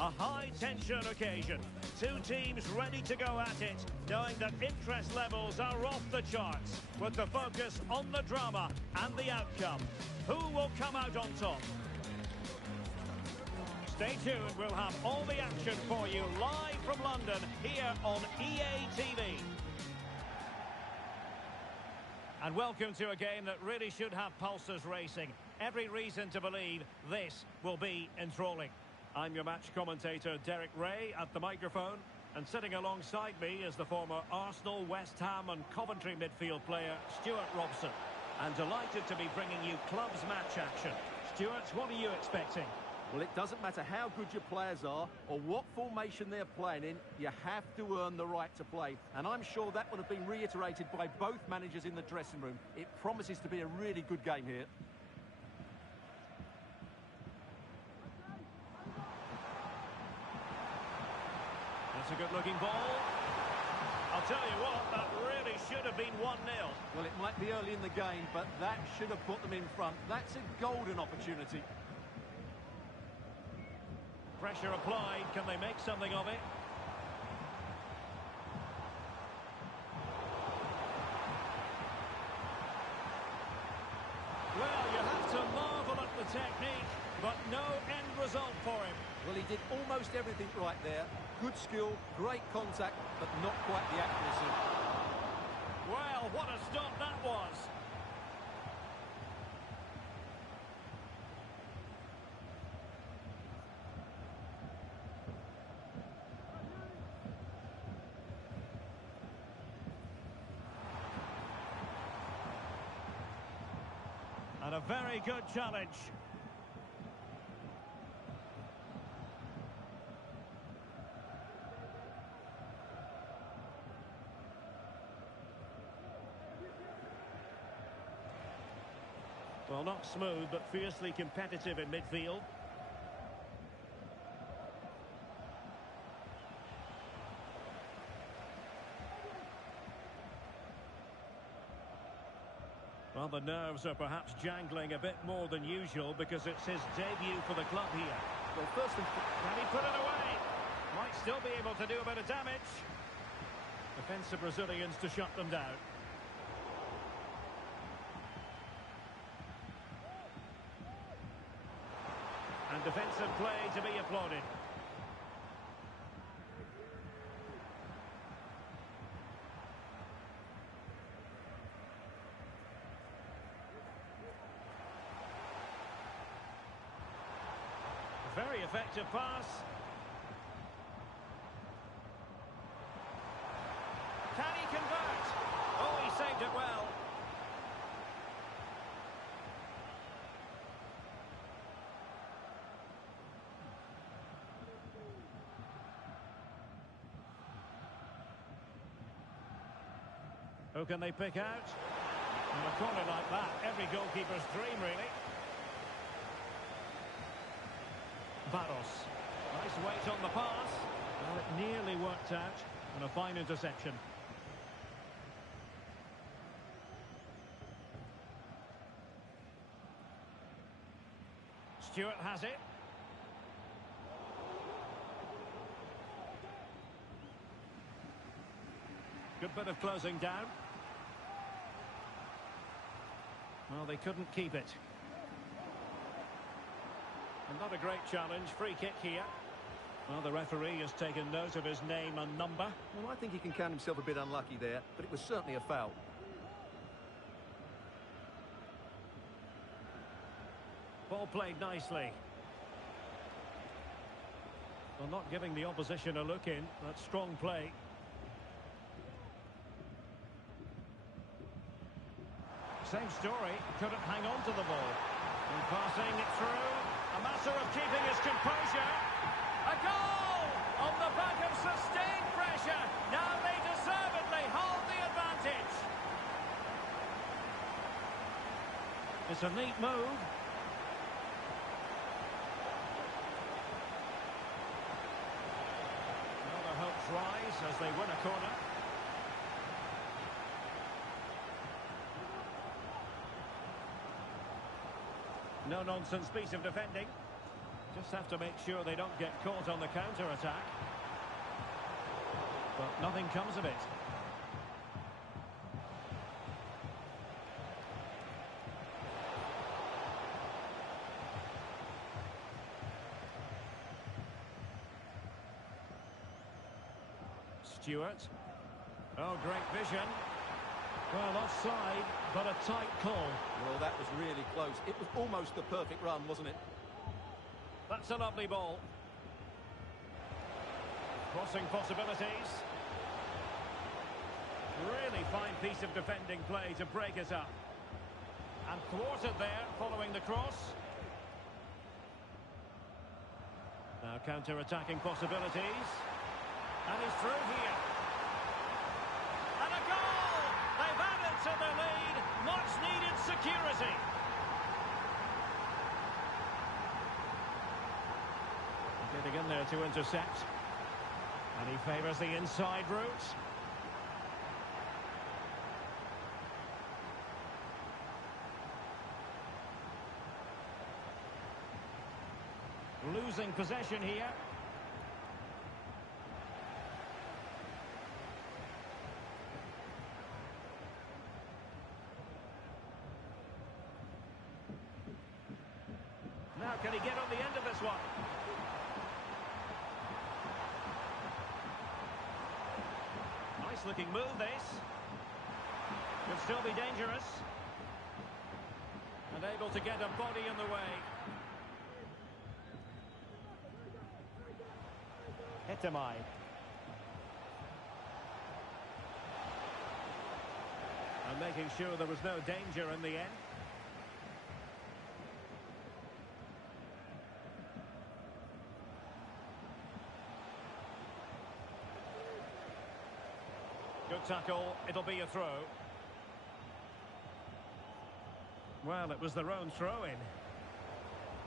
A high-tension occasion. Two teams ready to go at it, knowing that interest levels are off the charts, with the focus on the drama and the outcome. Who will come out on top? Stay tuned, we'll have all the action for you live from London here on EA TV. And welcome to a game that really should have pulses racing. Every reason to believe this will be enthralling. I'm your match commentator, Derek Ray, at the microphone. And sitting alongside me is the former Arsenal, West Ham and Coventry midfield player, Stuart Robson. And delighted to be bringing you clubs match action. Stuart, what are you expecting? Well, it doesn't matter how good your players are or what formation they're playing in, you have to earn the right to play. And I'm sure that would have been reiterated by both managers in the dressing room. It promises to be a really good game here. That's a good-looking ball. I'll tell you what, that really should have been 1-0. Well, it might be early in the game, but that should have put them in front. That's a golden opportunity. Pressure applied. Can they make something of it? Well, you have to marvel at the technique, but no end result for him. Well, he did almost everything right there. Good skill, great contact, but not quite the accuracy. Well, what a stop that was. And a very good challenge. Well, not smooth, but fiercely competitive in midfield. Well, the nerves are perhaps jangling a bit more than usual because it's his debut for the club here. Well, first and Can he put it away? Might still be able to do a bit of damage. Defensive Brazilians to shut them down. And defensive play to be applauded. Very effective pass. Can he convert? Oh, he saved it well. Who can they pick out? In a corner like that, every goalkeeper's dream, really. Barros. Nice weight on the pass. Well, it nearly worked out. And a fine interception. Stewart has it. Good bit of closing down. Well, they couldn't keep it. And not a great challenge. Free kick here. Well, the referee has taken note of his name and number. Well, I think he can count himself a bit unlucky there, but it was certainly a foul. Ball played nicely. Well, not giving the opposition a look in. That's strong play. Same story. Couldn't hang on to the ball. And passing it through. A matter of keeping his composure. A goal! On the back of sustained pressure. Now they deservedly hold the advantage. It's a neat move. Well, their hopes rise as they win a corner. No-nonsense piece of defending. Just have to make sure they don't get caught on the counter-attack. But nothing comes of it. Stewart. Oh, great vision. Well, offside, but a tight call. Well, that was really close. It was almost the perfect run, wasn't it? That's a lovely ball. Crossing possibilities. Really fine piece of defending play to break it up. And thwarted there following the cross. Now counter-attacking possibilities. And he's through here. And a goal! They've added to the lead. Much needed security. Getting in there to intercept. And he favours the inside route. Losing possession here. Now can he get on the end of this one? Nice looking move this. Could still be dangerous. And able to get a body in the way. Hitamai. And making sure there was no danger in the end. Good tackle, it'll be a throw. Well, it was their own throw-in.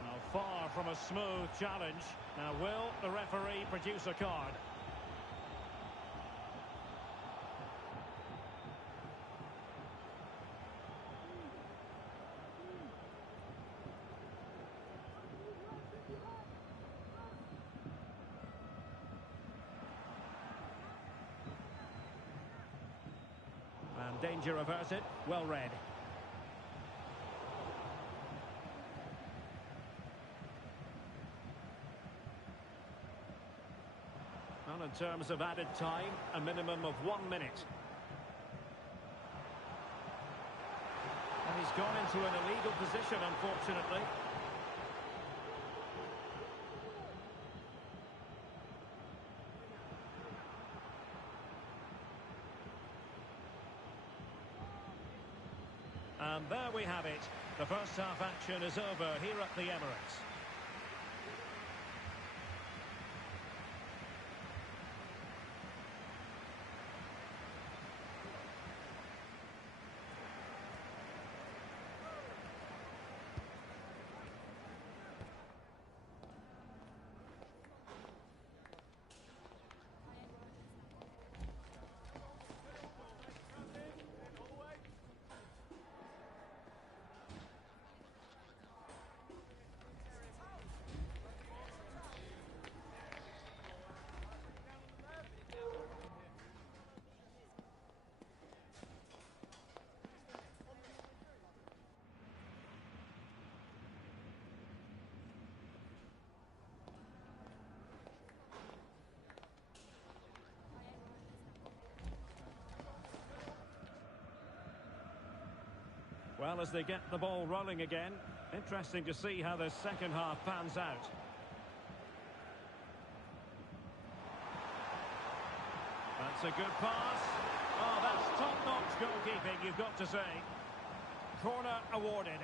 Now, far from a smooth challenge. Now, will the referee produce a card? And danger averted. Well read. Well, in terms of added time, a minimum of 1 minute. And he's gone into an illegal position, unfortunately. And there we have it. The first half action is over here at the Emirates. Well, as they get the ball rolling again, interesting to see how the second half pans out. That's a good pass. Oh, that's top-notch goalkeeping, you've got to say. Corner awarded.